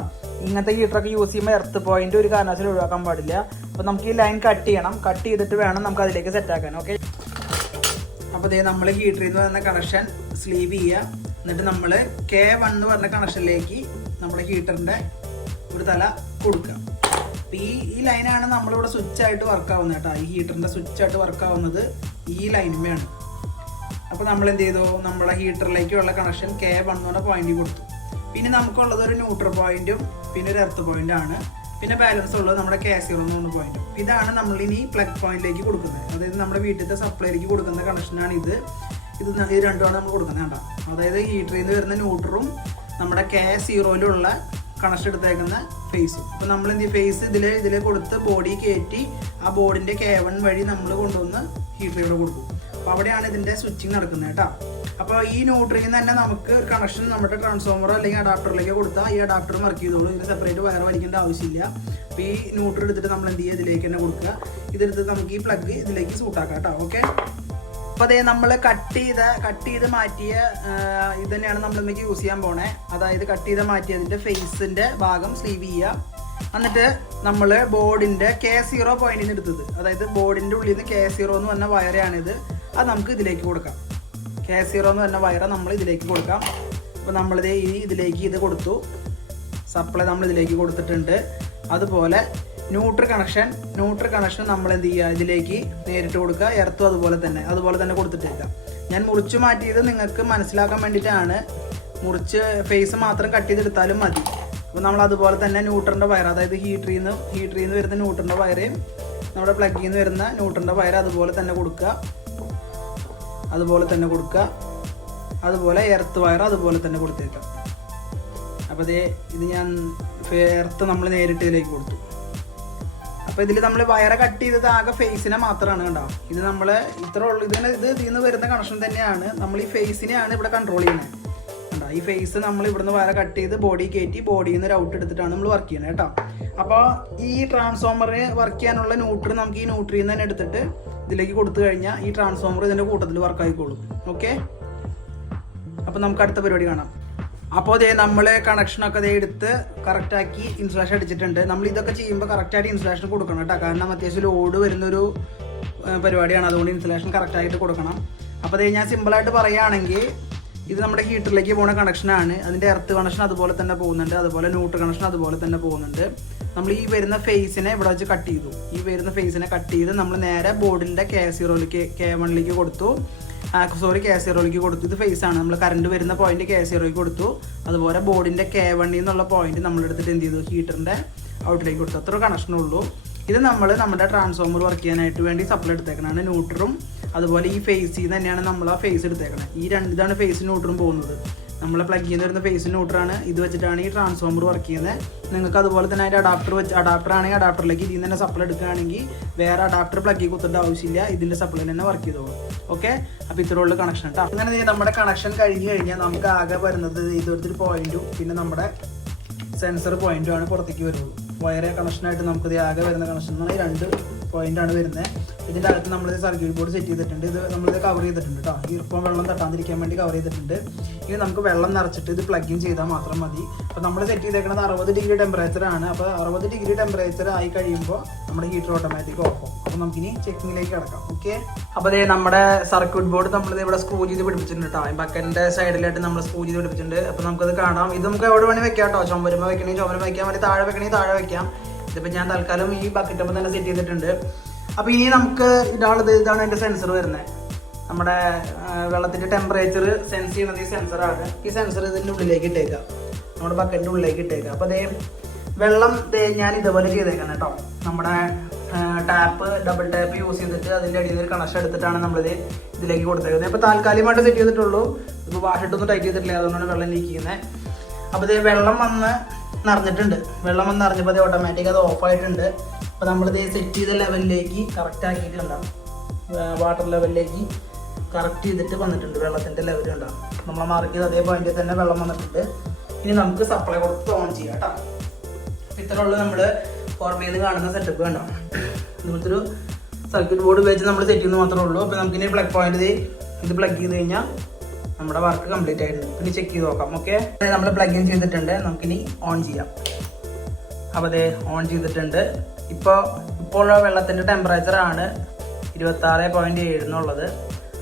ഇങ്ങനത്തെ ഹീറ്ററൊക്കെ യൂസ് ചെയ്യുമ്പോൾ എർത്ത് പോയിന്റ് ഒരു കാരണവശാലും ഒഴിവാക്കാൻ പാടില്ല. അപ്പോൾ നമുക്ക് ഈ ലൈൻ കട്ട് ചെയ്യണം. കട്ട് ചെയ്തിട്ട് വേണം നമുക്ക് അതിലേക്ക് സെറ്റ് ആക്കാൻ. ഓക്കെ അപ്പോൾ ഇതേ നമ്മൾ ഹീറ്ററിൽ നിന്ന് വരുന്ന കണക്ഷൻ സ്ലീവ് ചെയ്യുക. എന്നിട്ട് നമ്മൾ കെ വൺ എന്ന് പറഞ്ഞ കണക്ഷനിലേക്ക് നമ്മുടെ ഹീറ്ററിന്റെ ഒരു തല കൊടുക്കുക. അപ്പോൾ ഈ ഈ ലൈനാണ് നമ്മളിവിടെ സ്വിച്ചായിട്ട് വർക്ക് ആവുന്നത് കേട്ടോ. ഈ ഹീറ്ററിന്റെ സ്വിച്ചായിട്ട് വർക്ക് ആവുന്നത് ഈ ലൈനുമേയാണ് അപ്പോൾ നമ്മൾ എന്ത് ചെയ്തു? നമ്മളെ ഹീറ്ററിലേക്കുള്ള കണക്ഷൻ കെ വൺ എന്ന് പറഞ്ഞ പോയിന്റ് കൊടുത്തു. പിന്നെ നമുക്കുള്ളത് ഒരു ന്യൂട്രൽ പോയിന്റും പിന്നെ ഒരു എർത്ത് പോയിന്റ് ആണ്. പിന്നെ ബാലൻസ് ഉള്ളത് നമ്മുടെ കെ സീറോ എന്ന് പറഞ്ഞ പോയിന്റും ഇതാണ് നമ്മൾ ഇനി പ്ലഗ് പോയിന്റിലേക്ക് കൊടുക്കുന്നത്. അതായത് നമ്മുടെ വീട്ടിലത്തെ സപ്ലൈയിലേക്ക് കൊടുക്കുന്ന കണക്ഷനാണ് ഇത്. ഇത് ഇത് രണ്ടുമാണ് നമ്മൾ കൊടുക്കുന്നത് കേട്ടോ. അതായത് ഹീറ്ററിൽ നിന്ന് വരുന്ന ന്യൂട്രറും നമ്മുടെ കെ സീറോയിലുള്ള കണക്ഷൻ എടുത്തേക്കുന്ന ഫേസ് അപ്പോൾ നമ്മൾ എന്ത് ഫേസ് ഇതിൽ ഇതിൽ കൊടുത്ത് ബോഡി കയറ്റി ആ ബോർഡിന്റെ കേവൺ വഴി നമ്മൾ കൊണ്ടുവന്ന് ഹീറ്ററിലൂടെ കൊടുക്കും. അപ്പോൾ അവിടെയാണ് ഇതിന്റെ സ്വിച്ചിങ് നടക്കുന്നത് കേട്ടോ. അപ്പോൾ ഈ ന്യൂട്രിയിൽ തന്നെ നമുക്ക് കണക്ഷൻ നമ്മുടെ ട്രാൻസ്ഫോമർ അല്ലെങ്കിൽ അഡാപ്റ്ററിലേക്ക് കൊടുത്താൽ ഈ അഡാപ്റ്റർ വർക്ക് ചെയ്തോളൂ. ഇതിന് സെപ്പറേറ്റ് വയർ വലിക്കേണ്ട ആവശ്യമില്ല. അപ്പോൾ ഈ ന്യൂട്രൽ എടുത്തിട്ട് നമ്മൾ എന്ത് ചെയ്യുക? ഇതിലേക്ക് തന്നെ കൊടുക്കുക. ഇതെടുത്ത് നമുക്ക് ഈ പ്ലഗ് ഇതിലേക്ക് സൂട്ടാക്കാം കേട്ടോ. ഓക്കെ അപ്പോൾ അതേ നമ്മൾ കട്ട് ചെയ്ത കട്ട് ചെയ്ത് മാറ്റിയ ഇത് തന്നെയാണ് നമ്മൾ ഇന്നേക്ക് യൂസ് ചെയ്യാൻ പോണേ. അതായത് കട്ട് ചെയ്ത് മാറ്റിയതിന്റെ ഫേസിന്റെ ഭാഗം സ്ലീവ് ചെയ്യുക എന്നിട്ട് നമ്മൾ ബോർഡിന്റെ കെ സീറോ പോയിന്റിൽ നിന്ന് എടുത്തത്. അതായത് ബോർഡിന്റെ ഉള്ളിൽ നിന്ന് കെ സീറോ എന്ന് പറഞ്ഞ വയറാണിത് അത് നമുക്ക് ഇതിലേക്ക് കൊടുക്കാം. കെ സീറോ എന്ന് പറഞ്ഞ വയറ് നമ്മൾ ഇതിലേക്ക് കൊടുക്കാം. അപ്പോൾ നമ്മളിത് ഈ ഇതിലേക്ക് ഇത് കൊടുത്തു. സപ്ലൈ നമ്മൾ ഇതിലേക്ക് കൊടുത്തിട്ടുണ്ട്. അതുപോലെ ന്യൂട്രൽ കണക്ഷൻ ന്യൂട്രൽ കണക്ഷൻ നമ്മൾ എന്ത് ചെയ്യുക? ഇതിലേക്ക് നേരിട്ട് കൊടുക്കുക. എർത്തും അതുപോലെ തന്നെ. അതുപോലെ തന്നെ കൊടുത്തിട്ടേക്കാം ഞാൻ മുറിച്ച് മാറ്റിയത് നിങ്ങൾക്ക് മനസ്സിലാക്കാൻ വേണ്ടിയിട്ടാണ്. മുറിച്ച് ഫേസ് മാത്രം കട്ട് ചെയ്തെടുത്താലും മതി. അപ്പോൾ നമ്മൾ അതുപോലെ തന്നെ ന്യൂട്രന്റെ വയർ അതായത് ഹീറ്ററിൽ നിന്ന് ഹീറ്ററിൽ നിന്ന് വരുന്ന ന്യൂട്രന്റെ വയറേയും നമ്മുടെ പ്ലഗിൽ നിന്ന് വരുന്ന ന്യൂട്രന്റെ വയർ അതുപോലെ തന്നെ കൊടുക്കുക. അതുപോലെ തന്നെ കൊടുക്കുക. അതുപോലെ എർത്ത് വയർ അതുപോലെ തന്നെ കൊടുത്തേക്കാം. അപ്പോൾ അതേ ഇത് ഞാൻ എർത്ത് നമ്മൾ നേരിട്ട് ഇതിലേക്ക് കൊടുത്തു. അപ്പോൾ ഇതിൽ നമ്മൾ വയറ് കട്ട് ചെയ്തത് ആകെ ഫേസിനെ മാത്രമാണ് കണ്ടോ? ഇത് നമ്മൾ ഇത്ര ഉള്ളു. ഇതിന് ഇത് ഇതിൽ നിന്ന് വരുന്ന കണക്ഷൻ തന്നെയാണ്. നമ്മൾ ഈ ഫേസിനെയാണ് ഇവിടെ കൺട്രോൾ ചെയ്യുന്നത് കണ്ടോ? ഈ ഫേസ് നമ്മൾ ഇവിടുന്ന് വയറ് കട്ട് ചെയ്ത് ബോഡി കയറ്റി ബോഡിയിൽ നിന്ന് ഔട്ട് എടുത്തിട്ടാണ് നമ്മൾ വർക്ക് ചെയ്യുന്നത് കേട്ടോ. അപ്പോൾ ഈ ട്രാൻസ്ഫോമറിന് വർക്ക് ചെയ്യാനുള്ള ന്യൂട്രി നമുക്ക് ഈ ന്യൂട്രിയിൽ നിന്ന് തന്നെ എടുത്തിട്ട് ഇതിലേക്ക് കൊടുത്തു കഴിഞ്ഞാൽ ഈ ട്രാൻസ്ഫോമർ ഇതിന്റെ കൂട്ടത്തിൽ വർക്ക് ആയിക്കോളും. ഓക്കെ അപ്പോൾ നമുക്ക് അടുത്ത പരിപാടി കാണാം. അപ്പോൾ അതേ നമ്മൾ കണക്ഷനൊക്കെ അതേ എടുത്ത് കറക്റ്റാക്കി ഇൻസുലേഷൻ അടിച്ചിട്ടുണ്ട്. നമ്മൾ ഇതൊക്കെ ചെയ്യുമ്പോൾ കറക്റ്റായിട്ട് ഇൻസുലേഷൻ കൊടുക്കണം കേട്ടോ. കാരണം അത്യാവശ്യം ലോഡ് വരുന്നൊരു പരിപാടിയാണ്. അതുകൊണ്ട് ഇൻസുലേഷൻ കറക്റ്റായിട്ട് കൊടുക്കണം. അപ്പോൾ അതേ ഞാൻ സിമ്പിളായിട്ട് പറയുകയാണെങ്കിൽ ഇത് നമ്മുടെ ഹീറ്ററിലേക്ക് പോകുന്ന കണക്ഷനാണ് അതിന്റെ എർത്ത് കണക്ഷൻ അതുപോലെ തന്നെ പോകുന്നുണ്ട്. അതുപോലെ ന്യൂട്രൽ കണക്ഷൻ അതുപോലെ തന്നെ പോകുന്നുണ്ട്. നമ്മൾ ഈ വരുന്ന ഫേസിനെ ഇവിടെ വെച്ച് കട്ട് ചെയ്തു. ഈ വരുന്ന ഫേസിനെ കട്ട് ചെയ്ത് നമ്മൾ നേരെ ബോർഡിന്റെ കെ സീറോയിലേക്ക് കെ വണ്ണിലേക്ക് കൊടുത്തു. സോറി സീറോയ്ക്ക് കൊടുത്തു. ഇത് ഫേസ് ആണ്. നമ്മൾ കറണ്ട് വരുന്ന പോയിന്റ് കെ സീറോയ്ക്ക് കൊടുത്തു. അതുപോലെ ബോർഡിന്റെ കെ വണ്ണി എന്നുള്ള പോയിന്റ് നമ്മൾ എടുത്തിട്ട് എന്ത് ചെയ്തു? ഹീറ്ററിന്റെ ഔട്ടിലേക്ക് കൊടുത്തു. അത്ര കണക്ഷനുള്ളൂ ഇത് നമ്മൾ നമ്മുടെ ട്രാൻസ്ഫോമർ വർക്ക് ചെയ്യാനായിട്ട് വേണ്ടി സപ്ലൈ എടുത്തേക്കണാണ് ന്യൂട്രും അതുപോലെ ഈ ഫേസിൽ നിന്ന് തന്നെയാണ് നമ്മൾ ആ ഫേസ് എടുത്തേക്കണത്. ഈ രണ്ട് ഇതാണ് ഫേസ് ന്യൂട്രും പോകുന്നത്. നമ്മൾ പ്ലഗ് ചെയ്യുന്ന വരുന്ന ഫേസ് ന്യൂട്രാണ് ഇത് വെച്ചിട്ടാണ് ഈ ട്രാൻസ്ഫോമർ വർക്ക് ചെയ്യുന്നത്. നിങ്ങൾക്ക് അതുപോലെ തന്നെ അതിന്റെ അഡാപ്റ്റർ വെച്ച് അഡാപ്റ്റർ ആണെങ്കിൽ അഡാപ്റ്ററിലേക്ക് ഇതിൽ തന്നെ സപ്ലൈ എടുക്കുകയാണെങ്കിൽ വേറെ അഡാപ്റ്റർ പ്ലഗ് കുത്തേണ്ട ആവശ്യമില്ല. ഇതിന്റെ സപ്ലൈ തന്നെ വർക്ക് ചെയ്തോളൂ. ഓക്കെ അപ്പോൾ ഇത്രയുള്ള കണക്ഷൻ കേട്ടോ അങ്ങനെ നമ്മുടെ കണക്ഷൻ കഴിഞ്ഞ് കഴിഞ്ഞാൽ നമുക്ക് ആകെ വരുന്നത് ഇതൊരു പോയിന്റും പിന്നെ നമ്മുടെ സെൻസർ പോയിന്റും ആണ് പുറത്തേക്ക് വരുള്ളൂ വയറെ കണക്ഷനായിട്ട് നമുക്കിത് ആകെ വരുന്ന കണക്ഷൻ എന്ന് പറഞ്ഞാൽ രണ്ട് പോയിന്റ് ആണ് വരുന്നത് ഇതിന്റെ അകത്ത് നമ്മൾ സർക്യൂട്ട് ബോർഡ് സെറ്റ് ചെയ്തിട്ടുണ്ട്. ഇത് നമ്മളിത് കവർ ചെയ്തിട്ടുണ്ട് കേട്ടോ ഈർപ്പം വെള്ളം തട്ടാതിരിക്കാൻ വേണ്ടി കവർ ചെയ്തിട്ടുണ്ട്. ഇനി നമുക്ക് വെള്ളം നിറച്ചിട്ട് ഇത് പ്ലഗ് ഇൻ ചെയ്താൽ മാത്രം മതി. അപ്പോൾ നമ്മൾ സെറ്റ് ചെയ്തേക്കുന്നത് അറുപത് ഡിഗ്രി ടെമ്പറേച്ചർ ആണ്. അപ്പോൾ അറുപത് ഡിഗ്രി ടെമ്പറേച്ചർ ആയി കഴിയുമ്പോൾ നമ്മുടെ ഹീറ്റർ ഓട്ടോമാറ്റിക് ഓഫ് ആവും. അപ്പോൾ നമുക്കിനി ചെക്കിങ്ങിലേക്ക് കിടക്കാം. ഓക്കെ അപ്പോൾ അതേ നമ്മുടെ സർക്യൂട്ട് ബോർഡ് നമ്മൾ ഇവിടെ സ്ക്രൂ ചെയ്ത് പിടിപ്പിച്ചിട്ടുണ്ട് കേട്ടോ ബക്കറ്റിന്റെ സൈഡിലായിട്ട് നമ്മൾ സ്ക്രൂ ചെയ്ത് പിടിപ്പിച്ചിട്ടുണ്ട്. അപ്പോൾ നമുക്കത് കാണാം. ഇത് നമുക്ക് എവിടെ വേണമെങ്കിൽ വെക്കാം കേട്ടോ ചുമരുമ്പോൾ വെക്കണമെങ്കിൽ ചുമരുമ വെക്കാം അല്ലെങ്കിൽ താഴെ വെക്കണമെങ്കിൽ താഴെ വെക്കാം. ഇതിപ്പോൾ ഞാൻ തൽക്കാലം ഈ ബക്കറ്റ് അപ്പം തന്നെ സെറ്റ് ചെയ്തിട്ടുണ്ട്. അപ്പോൾ ഇനി നമുക്ക് ഇതാളത് ഇതാണ് എന്റെ സെൻസർ വരുന്നത് നമ്മുടെ വെള്ളത്തിന്റെ ടെമ്പറേച്ചർ സെൻസ് ചെയ്യുന്നത് ഈ സെൻസറാണ് ഈ സെൻസർ ഇതിന്റെ ഉള്ളിലേക്ക് ഇട്ടേക്കാം. നമ്മുടെ ബക്കറ്റിന്റെ ഉള്ളിലേക്ക് ഇട്ടേക്കാം. അപ്പോൾ അതേ വെള്ളം ഞാൻ ഇതുപോലെ ചെയ്തേക്കാം കേട്ടോ. നമ്മുടെ ടാപ്പ് ഡബിൾ ടാപ്പ് യൂസ് ചെയ്തിട്ട് അതിന്റെ അടിയിൽ ഒരു കണക്ഷൻ എടുത്തിട്ടാണ് നമ്മളിത് ഇതിലേക്ക് കൊടുത്തേക്കുന്നത്. അപ്പോൾ താൽക്കാലികമായിട്ട് സെറ്റ് ചെയ്തിട്ടുള്ളൂ. ഇപ്പോൾ വാഷിട്ടൊന്നും ടൈറ്റ് ചെയ്തിട്ടില്ല. അതുകൊണ്ടാണ് വെള്ളം ലീക്ക് ചെയ്യുന്നത് അപ്പോൾ ഇത് വെള്ളം വന്ന് നിറഞ്ഞിട്ടുണ്ട് വെള്ളം വന്ന് നിറഞ്ഞപ്പോൾ അത് ഓട്ടോമാറ്റിക് അത് ഓഫായിട്ടുണ്ട് അപ്പോൾ നമ്മളിത് സെറ്റ് ചെയ്ത ലെവലിലേക്ക് കറക്റ്റ് ആക്കിയിട്ടുണ്ടാവും. വാട്ടർ ലെവലിലേക്ക് കറക്റ്റ് ചെയ്തിട്ട് വന്നിട്ടുണ്ട് വെള്ളത്തിന്റെ ലെവൽ ഉണ്ടാവും നമ്മൾ മാർക്ക് അതേ പോയിന്റിൽ തന്നെ വെള്ളം വന്നിട്ടുണ്ട്. ഇനി നമുക്ക് സപ്ലൈ കൊടുത്ത് ഓൺ ചെയ്യാം കേട്ടോ. ഇത്രയുള്ള നമ്മൾ പുറമേ നിന്ന് കാണുന്ന സെറ്റപ്പ് കണ്ടോ. ഇതുപോലത്തെ ഒരു സർക്യൂട്ട് ബോർഡ് വെച്ച് നമ്മൾ സെറ്റ് ചെയ്യുന്നത് മാത്രമേ ഉള്ളൂ. അപ്പോൾ നമുക്കിനി പ്ലഗ് പോയിന്റ് ഇത് പ്ലഗ് ചെയ്ത് കഴിഞ്ഞാൽ നമ്മുടെ വർക്ക് കംപ്ലീറ്റ് ആയിട്ടുണ്ട് പിന്നെ ചെക്ക് ചെയ്ത് നോക്കാം ഓക്കെ നമ്മൾ പ്ലഗ് ഇൻ ചെയ്തിട്ടുണ്ട്. നമുക്കിനി ഓൺ ചെയ്യാം. അപ്പോൾ അതെ ഓൺ ചെയ്തിട്ടുണ്ട്. ഇപ്പോൾ ഇപ്പോൾ വെള്ളത്തിന്റെ ടെമ്പറേച്ചർ ആണ് ഇരുപത്താറ് പോയിന്റ് ഏഴ് എന്നുള്ളത്.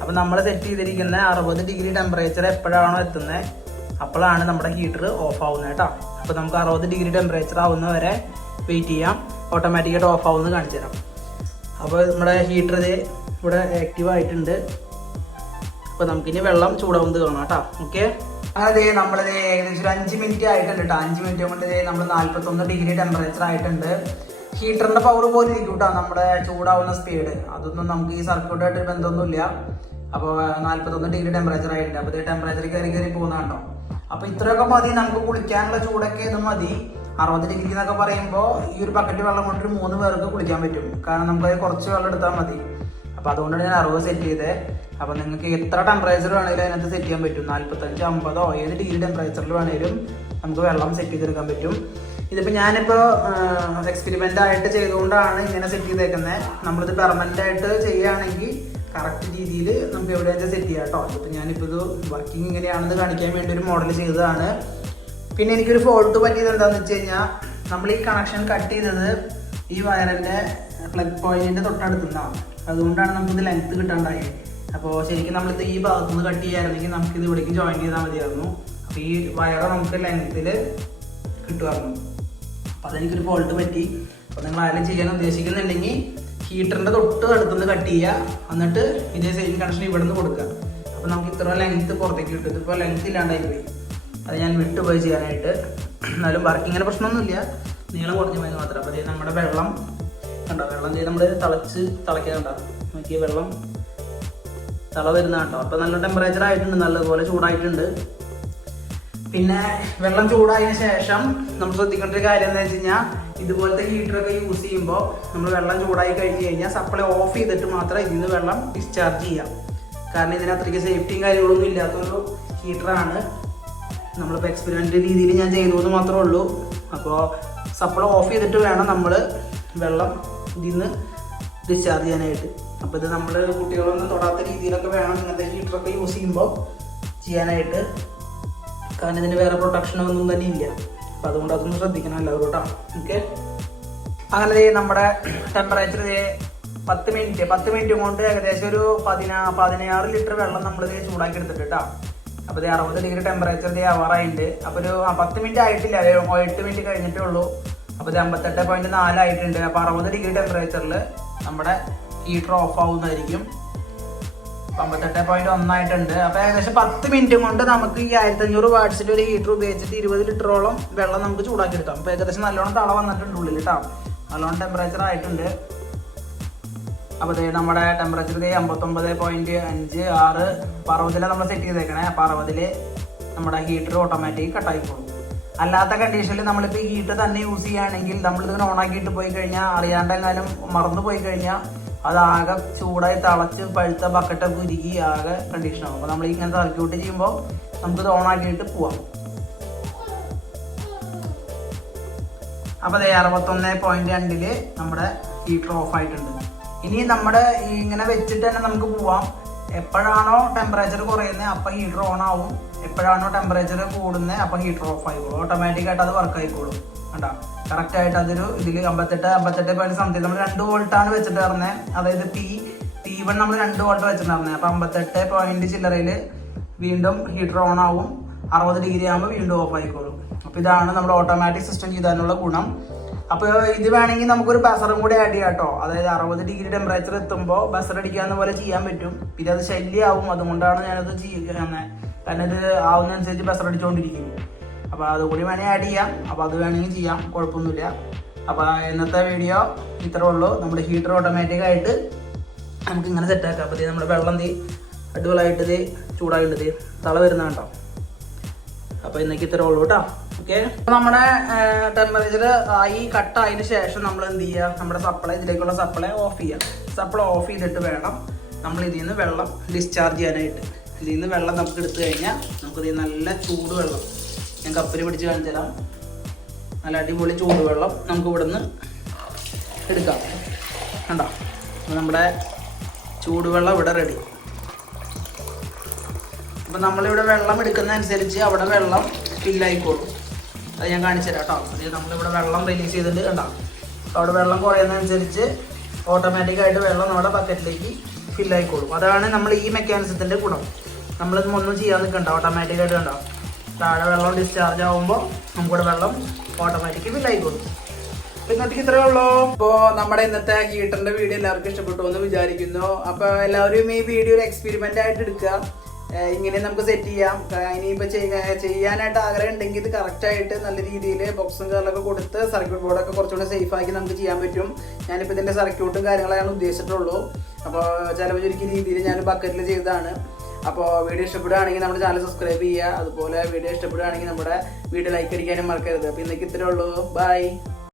അപ്പോൾ നമ്മൾ സെറ്റ് ചെയ്തിരിക്കുന്ന അറുപത് ഡിഗ്രി ടെമ്പറേച്ചർ എപ്പോഴാണോ എത്തുന്നത് അപ്പോഴാണ് നമ്മുടെ ഹീറ്റർ ഓഫ് ആവുന്നത് കേട്ടോ. അപ്പോൾ നമുക്ക് അറുപത് ഡിഗ്രി ടെമ്പറേച്ചർ ആവുന്ന വരെ വെയിറ്റ് ചെയ്യാം. ഓട്ടോമാറ്റിക്കായിട്ട് ഓഫ് ആവുമെന്ന് കാണിച്ചു തരാം അപ്പോൾ നമ്മുടെ ഹീറ്റർ ഇവിടെ ആക്റ്റീവ് ആയിട്ടുണ്ട്. അപ്പോൾ നമുക്കിനി വെള്ളം ചൂടാവുന്നത് കാണാം കേട്ടോ. ഓക്കെ അതെ നമ്മളിത് ഏകദേശം ഒരു അഞ്ച് മിനിറ്റ് ആയിട്ടുണ്ട് കേട്ടോ. അഞ്ച് മിനിറ്റ് കൊണ്ട് നമ്മൾ നാല്പത്തൊന്ന് ഡിഗ്രി ടെമ്പറേച്ചർ ആയിട്ടുണ്ട്. ഹീറ്ററിന്റെ പവർ പോലെ ഇരിക്കും കേട്ടോ നമ്മുടെ ചൂടാവുന്ന സ്പീഡ് അതൊന്നും നമുക്ക് ഈ സർക്യൂട്ടായിട്ട് ബന്ധമൊന്നുമില്ല. അപ്പോൾ നാല്പത്തൊന്ന് ഡിഗ്രി ടെമ്പറേച്ചർ ആയിട്ടുണ്ട്. അപ്പോൾ ഇത് ടെമ്പറേച്ചർ കയറി കയറി പോകുന്നതാണ്ടോ അപ്പോൾ ഇത്രയൊക്കെ മതി. നമുക്ക് കുളിക്കാനുള്ള ചൂടൊക്കെ ഇത് മതി. അറുപത് ഡിഗ്രി എന്നൊക്കെ പറയുമ്പോൾ ഈ ഒരു ബക്കറ്റ് വെള്ളം കൊണ്ട് മൂന്ന് പേർക്ക് കുളിക്കാൻ പറ്റും. കാരണം നമുക്ക് കുറച്ച് വെള്ളം എടുത്താൽ മതി. അപ്പോൾ അതുകൊണ്ട് ഞാൻ അറുപത് സെറ്റ് ചെയ്തത് അപ്പോൾ നിങ്ങൾക്ക് എത്ര ടെമ്പറേച്ചർ വേണമെങ്കിലും അതിനകത്ത് സെറ്റ് ചെയ്യാൻ പറ്റും. നാല്പത്തഞ്ച് അമ്പതോ ഏത് ഡിഗ്രി ടെമ്പറേച്ചറിൽ വേണമെങ്കിലും നമുക്ക് വെള്ളം സെറ്റ് ചെയ്തെടുക്കാൻ പറ്റും. ഇതിപ്പോൾ ഞാനിപ്പോൾ എക്സ്പെരിമെന്റ് ആയിട്ട് ചെയ്തുകൊണ്ടാണ് ഇങ്ങനെ സെറ്റ് ചെയ്തേക്കുന്നത് നമ്മളിത് പെർമനന്റ് ആയിട്ട് ചെയ്യുകയാണെങ്കിൽ കറക്റ്റ് രീതിയിൽ നമുക്ക് എവിടെയാണെന്ന് സെറ്റ് ചെയ്യാം കേട്ടോ ഇപ്പോൾ ഞാനിപ്പോൾ ഇത് വർക്കിംഗ് ഇങ്ങനെയാണെന്ന് കാണിക്കാൻ വേണ്ടി ഒരു മോഡൽ ചെയ്തതാണ്. പിന്നെ എനിക്കൊരു ഫോൾട്ട് പറ്റിയത് എന്താണെന്ന് വെച്ച് കഴിഞ്ഞാൽ നമ്മൾ ഈ കണക്ഷൻ കട്ട് ചെയ്തത് ഈ വയറിന്റെ പ്ലഗ് പോയിന്റിന്റെ തൊട്ടടുത്തുനിന്നാണ് അതുകൊണ്ടാണ് നമുക്കിത് ലെങ്ത് കിട്ടാണ്ടായത് അപ്പോൾ ശരിക്കും നമ്മളിത് ഈ ഭാഗത്തുനിന്ന് കട്ട് ചെയ്യായിരുന്നെങ്കിൽ നമുക്കിത് ഇവിടേക്ക് ജോയിൻ ചെയ്താൽ മതിയായിരുന്നു. അപ്പോൾ ഈ വയറ് നമുക്ക് ലെങ്ത്തിൽ കിട്ടുമായിരുന്നു. അപ്പോൾ അതെനിക്കൊരു ഫോൾട്ട് പറ്റി. അപ്പോൾ നിങ്ങൾ ആരും ചെയ്യാൻ ഉദ്ദേശിക്കുന്നുണ്ടെങ്കിൽ ഹീറ്ററിന്റെ തൊട്ട് അടുത്തുനിന്ന് കട്ട് ചെയ്യുക. എന്നിട്ട് ഇതേ സെയിം കണക്ഷൻ ഇവിടെ നിന്ന് കൊടുക്കുക. അപ്പോൾ നമുക്ക് ഇത്ര ലെങ്ത്ത് പുറത്തേക്ക് കിട്ടും. ഇതിപ്പോൾ ലെങ്ത് ഇല്ലാണ്ടായി പോയി അത് ഞാൻ വിട്ടുപോയി ചെയ്യാനായിട്ട്. എന്നാലും വർക്കിങ്ങിന്റെ പ്രശ്നമൊന്നുമില്ല. നീളം കുറഞ്ഞു പോയെന്ന് മാത്രം. അപ്പോൾ നമ്മുടെ വെള്ളം കണ്ടോ? വെള്ളം ചെയ്ത് നമ്മൾ തിളച്ച് തിളയ്ക്കുന്നുണ്ടോ നോക്കിയ വെള്ളം തിള വരുന്ന കേട്ടോ അപ്പം നല്ല ടെമ്പറേച്ചർ ആയിട്ടുണ്ട് നല്ലതുപോലെ ചൂടായിട്ടുണ്ട്. പിന്നെ വെള്ളം ചൂടായതിനു ശേഷം നമ്മൾ ശ്രദ്ധിക്കേണ്ട ഒരു കാര്യം എന്ന് വെച്ച് കഴിഞ്ഞാൽ ഇതുപോലത്തെ ഹീറ്ററൊക്കെ യൂസ് ചെയ്യുമ്പോൾ നമ്മൾ വെള്ളം ചൂടായി കഴിഞ്ഞ് കഴിഞ്ഞാൽ സപ്ലൈ ഓഫ് ചെയ്തിട്ട് മാത്രം ഇതിൽ നിന്ന് വെള്ളം ഡിസ്ചാർജ് ചെയ്യാം. കാരണം ഇതിന് അത്രയ്ക്ക് സേഫ്റ്റിയും കാര്യങ്ങളൊന്നും ഇല്ലാത്തൊരു ഹീറ്ററാണ് നമ്മളിപ്പോൾ എക്സ്പെരിമെന്റ് രീതിയിൽ ഞാൻ ചെയ്തു എന്ന് മാത്രമേ ഉള്ളൂ. അപ്പോൾ സപ്ലൈ ഓഫ് ചെയ്തിട്ട് വേണം നമ്മൾ വെള്ളം ഇതിൽ നിന്ന് ഡിസ്ചാർജ് ചെയ്യാനായിട്ട്. അപ്പോൾ ഇത് നമ്മൾ കുട്ടികളൊന്നും തൊടാത്ത രീതിയിലൊക്കെ വേണം ഇങ്ങനത്തെ ഹീറ്ററൊക്കെ യൂസ് ചെയ്യുമ്പോൾ ചെയ്യാനായിട്ട്. കാരണം ഇതിന് വേറെ പ്രൊട്ടക്ഷൻ ഒന്നും തന്നെ ഇല്ല. അപ്പോൾ അതുകൊണ്ട് അതൊന്നും ശ്രദ്ധിക്കണം എല്ലാവരും കേട്ടോ. ഓക്കെ അങ്ങനെ നമ്മുടെ ടെമ്പറേച്ചർ പത്ത് മിനിറ്റ് പത്ത് മിനിറ്റ് കൊണ്ട് ഏകദേശം ഒരു പതിനാ പതിനാറ് ലിറ്റർ വെള്ളം നമ്മൾ ഇത് ചൂടാക്കി എടുത്തിട്ട് കേട്ടോ. അപ്പോൾ ഇത് അറുപത് ഡിഗ്രി ടെമ്പറേച്ചർ ഇത് ആവാറായിട്ടുണ്ട്. അപ്പോൾ ഒരു പത്ത് മിനിറ്റ് ആയിട്ടില്ല എട്ട് മിനിറ്റ് കഴിഞ്ഞിട്ടേ ഉള്ളൂ. അപ്പോൾ ഇത് അമ്പത്തെട്ട് പോയിന്റ് നാലായിട്ടുണ്ട് അപ്പോൾ അറുപത് ഡിഗ്രി ടെമ്പറേച്ചറിൽ നമ്മുടെ ഹീറ്റർ ഓഫ് ആവുന്നതായിരിക്കും. അമ്പത്തെട്ട് പോയിന്റ് ഒന്നായിട്ടുണ്ട് അപ്പൊ ഏകദേശം പത്ത് മിനിറ്റ് കൊണ്ട് നമുക്ക് ഈ ആയിരത്തി അഞ്ഞൂറ് വാട്സിന്റെ ഒരു ഹീറ്റർ ഉപയോഗിച്ചിട്ട് ഇരുപത് ലിറ്ററോളം വെള്ളം നമുക്ക് ചൂടാക്കി എടുക്കാം അപ്പൊ ഏകദേശം നല്ലോണം തള വന്നിട്ടുണ്ട് ഉള്ളിൽ കേട്ടോ നല്ലോണം ടെമ്പറേച്ചർ ആയിട്ടുണ്ട്. അപ്പൊ ദേ നമ്മുടെ ടെമ്പറേച്ചർ ദേ അമ്പത്തൊമ്പത് പോയിന്റ് അഞ്ച് ആറ്. അപ്പൊ അറുപതിലാണ് നമ്മൾ സെറ്റ് ചെയ്തേക്കണേ. അപ്പൊ അറുപതിൽ നമ്മുടെ ഹീറ്റർ ഓട്ടോമാറ്റിക് കട്ടായിക്കോളും അല്ലാത്ത കണ്ടീഷനിൽ നമ്മളിപ്പോൾ ഈ ഹീറ്റർ തന്നെ യൂസ് ചെയ്യുകയാണെങ്കിൽ നമ്മൾ ഓണാക്കിയിട്ട് പോയി കഴിഞ്ഞാൽ അറിയാണ്ടെങ്ങാനും മറന്നു പോയി കഴിഞ്ഞാൽ അത് ആകെ ചൂടായി തിളച്ച് പഴുത്ത ബക്കറ്റൊക്കെ ഉരുകി ആകെ കണ്ടീഷൻ ആകും അപ്പോൾ നമ്മൾ ഇങ്ങനെ സർക്യൂട്ട് ചെയ്യുമ്പോൾ നമുക്കിത് ഓൺ ആക്കിയിട്ട് പോവാം. അപ്പോൾ അതെ അറുപത്തൊന്ന് പോയിന്റ് രണ്ടിൽ നമ്മുടെ ഹീറ്റർ ഓഫ് ആയിട്ടുണ്ട്. ഇനി നമ്മുടെ ഇങ്ങനെ വെച്ചിട്ട് തന്നെ നമുക്ക് പോവാം. എപ്പോഴാണോ ടെമ്പറേച്ചർ കുറയുന്നത് അപ്പം ഹീറ്റർ ഓൺ ആവും. എപ്പോഴാണോ ടെമ്പറേച്ചർ കൂടുന്നത് അപ്പം ഹീറ്റർ ഓഫ് ആയിക്കോളും. ഓട്ടോമാറ്റിക് ആയിട്ട് അത് വർക്ക് ആയിക്കോളും. കണ്ടാ? കറക്റ്റ് ആയിട്ട് അതൊരു ഇതിൽ അമ്പത്തെട്ട് അമ്പത്തെട്ട് പോയിന്റ് സംതിങ് നമ്മൾ രണ്ട് വോൾട്ടാണ് വെച്ചിട്ട് പറഞ്ഞത് അതായത് പി പി വൺ നമ്മൾ രണ്ട് വോൾട്ട് വെച്ചിട്ടുണ്ടായിരുന്നത് അപ്പം അമ്പത്തെട്ട് പോയിന്റ് ചില്ലറയിൽ വീണ്ടും ഹീറ്റർ ഓൺ ആവും. അറുപത് ഡിഗ്രി ആകുമ്പോൾ വീണ്ടും ഓഫ് ആയിക്കോളും. അപ്പോൾ ഇതാണ് നമ്മൾ ഓട്ടോമാറ്റിക് സിസ്റ്റം ചെയ്താലുള്ള ഗുണം. അപ്പോൾ ഇത് വേണമെങ്കിൽ നമുക്കൊരു ബസറും കൂടെ ആഡ് ചെയ്യാം കേട്ടോ അതായത് അറുപത് ഡിഗ്രി ടെമ്പറേച്ചർ എത്തുമ്പോൾ ബസർ അടിക്കാവുന്ന പോലെ ചെയ്യാൻ പറ്റും. പിന്നെ അത് ശല്യമാവും അതുകൊണ്ടാണ് ഞാനത് ചെയ്യുന്നത് കാരണം ഇത് ആവുന്നതനുസരിച്ച് ബസർ അടിച്ചുകൊണ്ടിരിക്കും അപ്പോൾ അതുകൂടി വേണമെങ്കിൽ ആഡ് ചെയ്യാം. അപ്പോൾ അത് വേണമെങ്കിൽ ചെയ്യാം. കുഴപ്പമൊന്നുമില്ല. അപ്പോൾ ഇന്നത്തെ വീഡിയോ ഇത്രേ ഉള്ളൂ. നമ്മുടെ ഹീറ്റർ ഓട്ടോമാറ്റിക് ആയിട്ട് നമുക്ക് ഇങ്ങനെ സെറ്റാക്കാം അപ്പോൾ നമ്മുടെ വെള്ളം തീ അടിപൊളിയായിട്ട് ഇത് തള വരുന്ന കേട്ടോ അപ്പോൾ ഇന്നേക്ക് ഇത്രേ ഉള്ളൂ കേട്ടോ ഓക്കെ നമ്മുടെ ടെമ്പറേച്ചർ ആയി കട്ട് ആയതിനു ശേഷം നമ്മൾ എന്ത് ചെയ്യുക നമ്മുടെ സപ്ലൈ ഇതിലേക്കുള്ള സപ്ലൈ ഓഫ് ചെയ്യുക സപ്ലൈ ഓഫ് ചെയ്തിട്ട് വേണം നമ്മൾ ഇതിൽ നിന്ന് വെള്ളം ഡിസ്ചാർജ് ചെയ്യാനായിട്ട്. ഇതിൽ നിന്ന് വെള്ളം നമുക്ക് എടുത്തു കഴിഞ്ഞാൽ നമുക്ക് ഇതിൽ നല്ല ചൂട് വെള്ളം ഞാൻ കപ്പിൽ പിടിച്ച് കാണിച്ചു തരാം. നല്ല അടിപൊളി ചൂട് വെള്ളം നമുക്ക് ഇവിടുന്ന് എടുക്കാം. കണ്ടോ? അപ്പോൾ നമ്മുടെ ചൂടുവെള്ളം ഇവിടെ റെഡി അപ്പം നമ്മളിവിടെ വെള്ളം എടുക്കുന്ന അനുസരിച്ച് അവിടെ വെള്ളം ഫില്ലായിക്കോളും അത് ഞാൻ കാണിച്ചു തരാം കേട്ടോ. അത് നമ്മളിവിടെ വെള്ളം റിലീസ് ചെയ്തിട്ട് കണ്ടോ? അപ്പോൾ അവിടെ വെള്ളം കുറയുന്നതനുസരിച്ച് ഓട്ടോമാറ്റിക്കായിട്ട് വെള്ളം നമ്മുടെ ബക്കറ്റിലേക്ക് ഫില്ലായിക്കോളും അതാണ് നമ്മൾ ഈ മെക്കാനിസത്തിന്റെ ഗുണം. നമ്മളിത് ഒന്നും ചെയ്യാൻ നിൽക്കണ്ട ഓട്ടോമാറ്റിക്കായിട്ട് കണ്ടോ? താഴെ വെള്ളം ഡിസ്ചാർജ് ആകുമ്പോൾ നമുക്കിവിടെ വെള്ളം ഓട്ടോമാറ്റിക്ക് ഫില്ലായിക്കോളും ഇന്നത്തേക്ക് ഇത്രേ ഉള്ളൂ. അപ്പോൾ നമ്മുടെ ഇന്നത്തെ ഹീറ്ററിന്റെ വീഡിയോ എല്ലാവർക്കും ഇഷ്ടപ്പെട്ടു എന്ന് വിചാരിക്കുന്നു. അപ്പോൾ എല്ലാവരും ഈ വീഡിയോ ഒരു എക്സ്പെരിമെന്റ് ആയിട്ട് എടുക്കുക. ഇങ്ങനെ നമുക്ക് സെറ്റ് ചെയ്യാം. ഇനിയിപ്പോൾ ഇനിയിപ്പോ ചെയ്യ- ചെയ്യാനായിട്ട് ആഗ്രഹം ഉണ്ടെങ്കിൽ ഇത് കറക്റ്റായിട്ട് നല്ല രീതിയിൽ ബോക്സും കാലൊക്കെ കൊടുത്ത് സർക്യൂട്ട് ബോർഡൊക്കെ കുറച്ചുകൂടെ സേഫ് ആക്കി നമുക്ക് ചെയ്യാൻ പറ്റും. ഞാനിപ്പോൾ ഇതിന്റെ സർക്യൂട്ടും കാര്യങ്ങളാണ് ഉദ്ദേശിച്ചിട്ടുള്ളൂ. അപ്പോൾ ചിലവ് ചുരുക്കിയ രീതിയിൽ ഞാൻ ബക്കറ്റിൽ ചെയ്തതാണ്. അപ്പോൾ വീഡിയോ ഇഷ്ടപ്പെടുകയാണെങ്കിൽ നമ്മുടെ ചാനൽ സബ്സ്ക്രൈബ് ചെയ്യുക. അതുപോലെ വീഡിയോ ഇഷ്ടപ്പെടുകയാണെങ്കിൽ നമ്മുടെ വീഡിയോ ലൈക്ക് അടിക്കാനും മറക്കരുത്. അപ്പോൾ ഇന്നേക്ക് ഇത്രയേ ഉള്ളൂ. ബൈ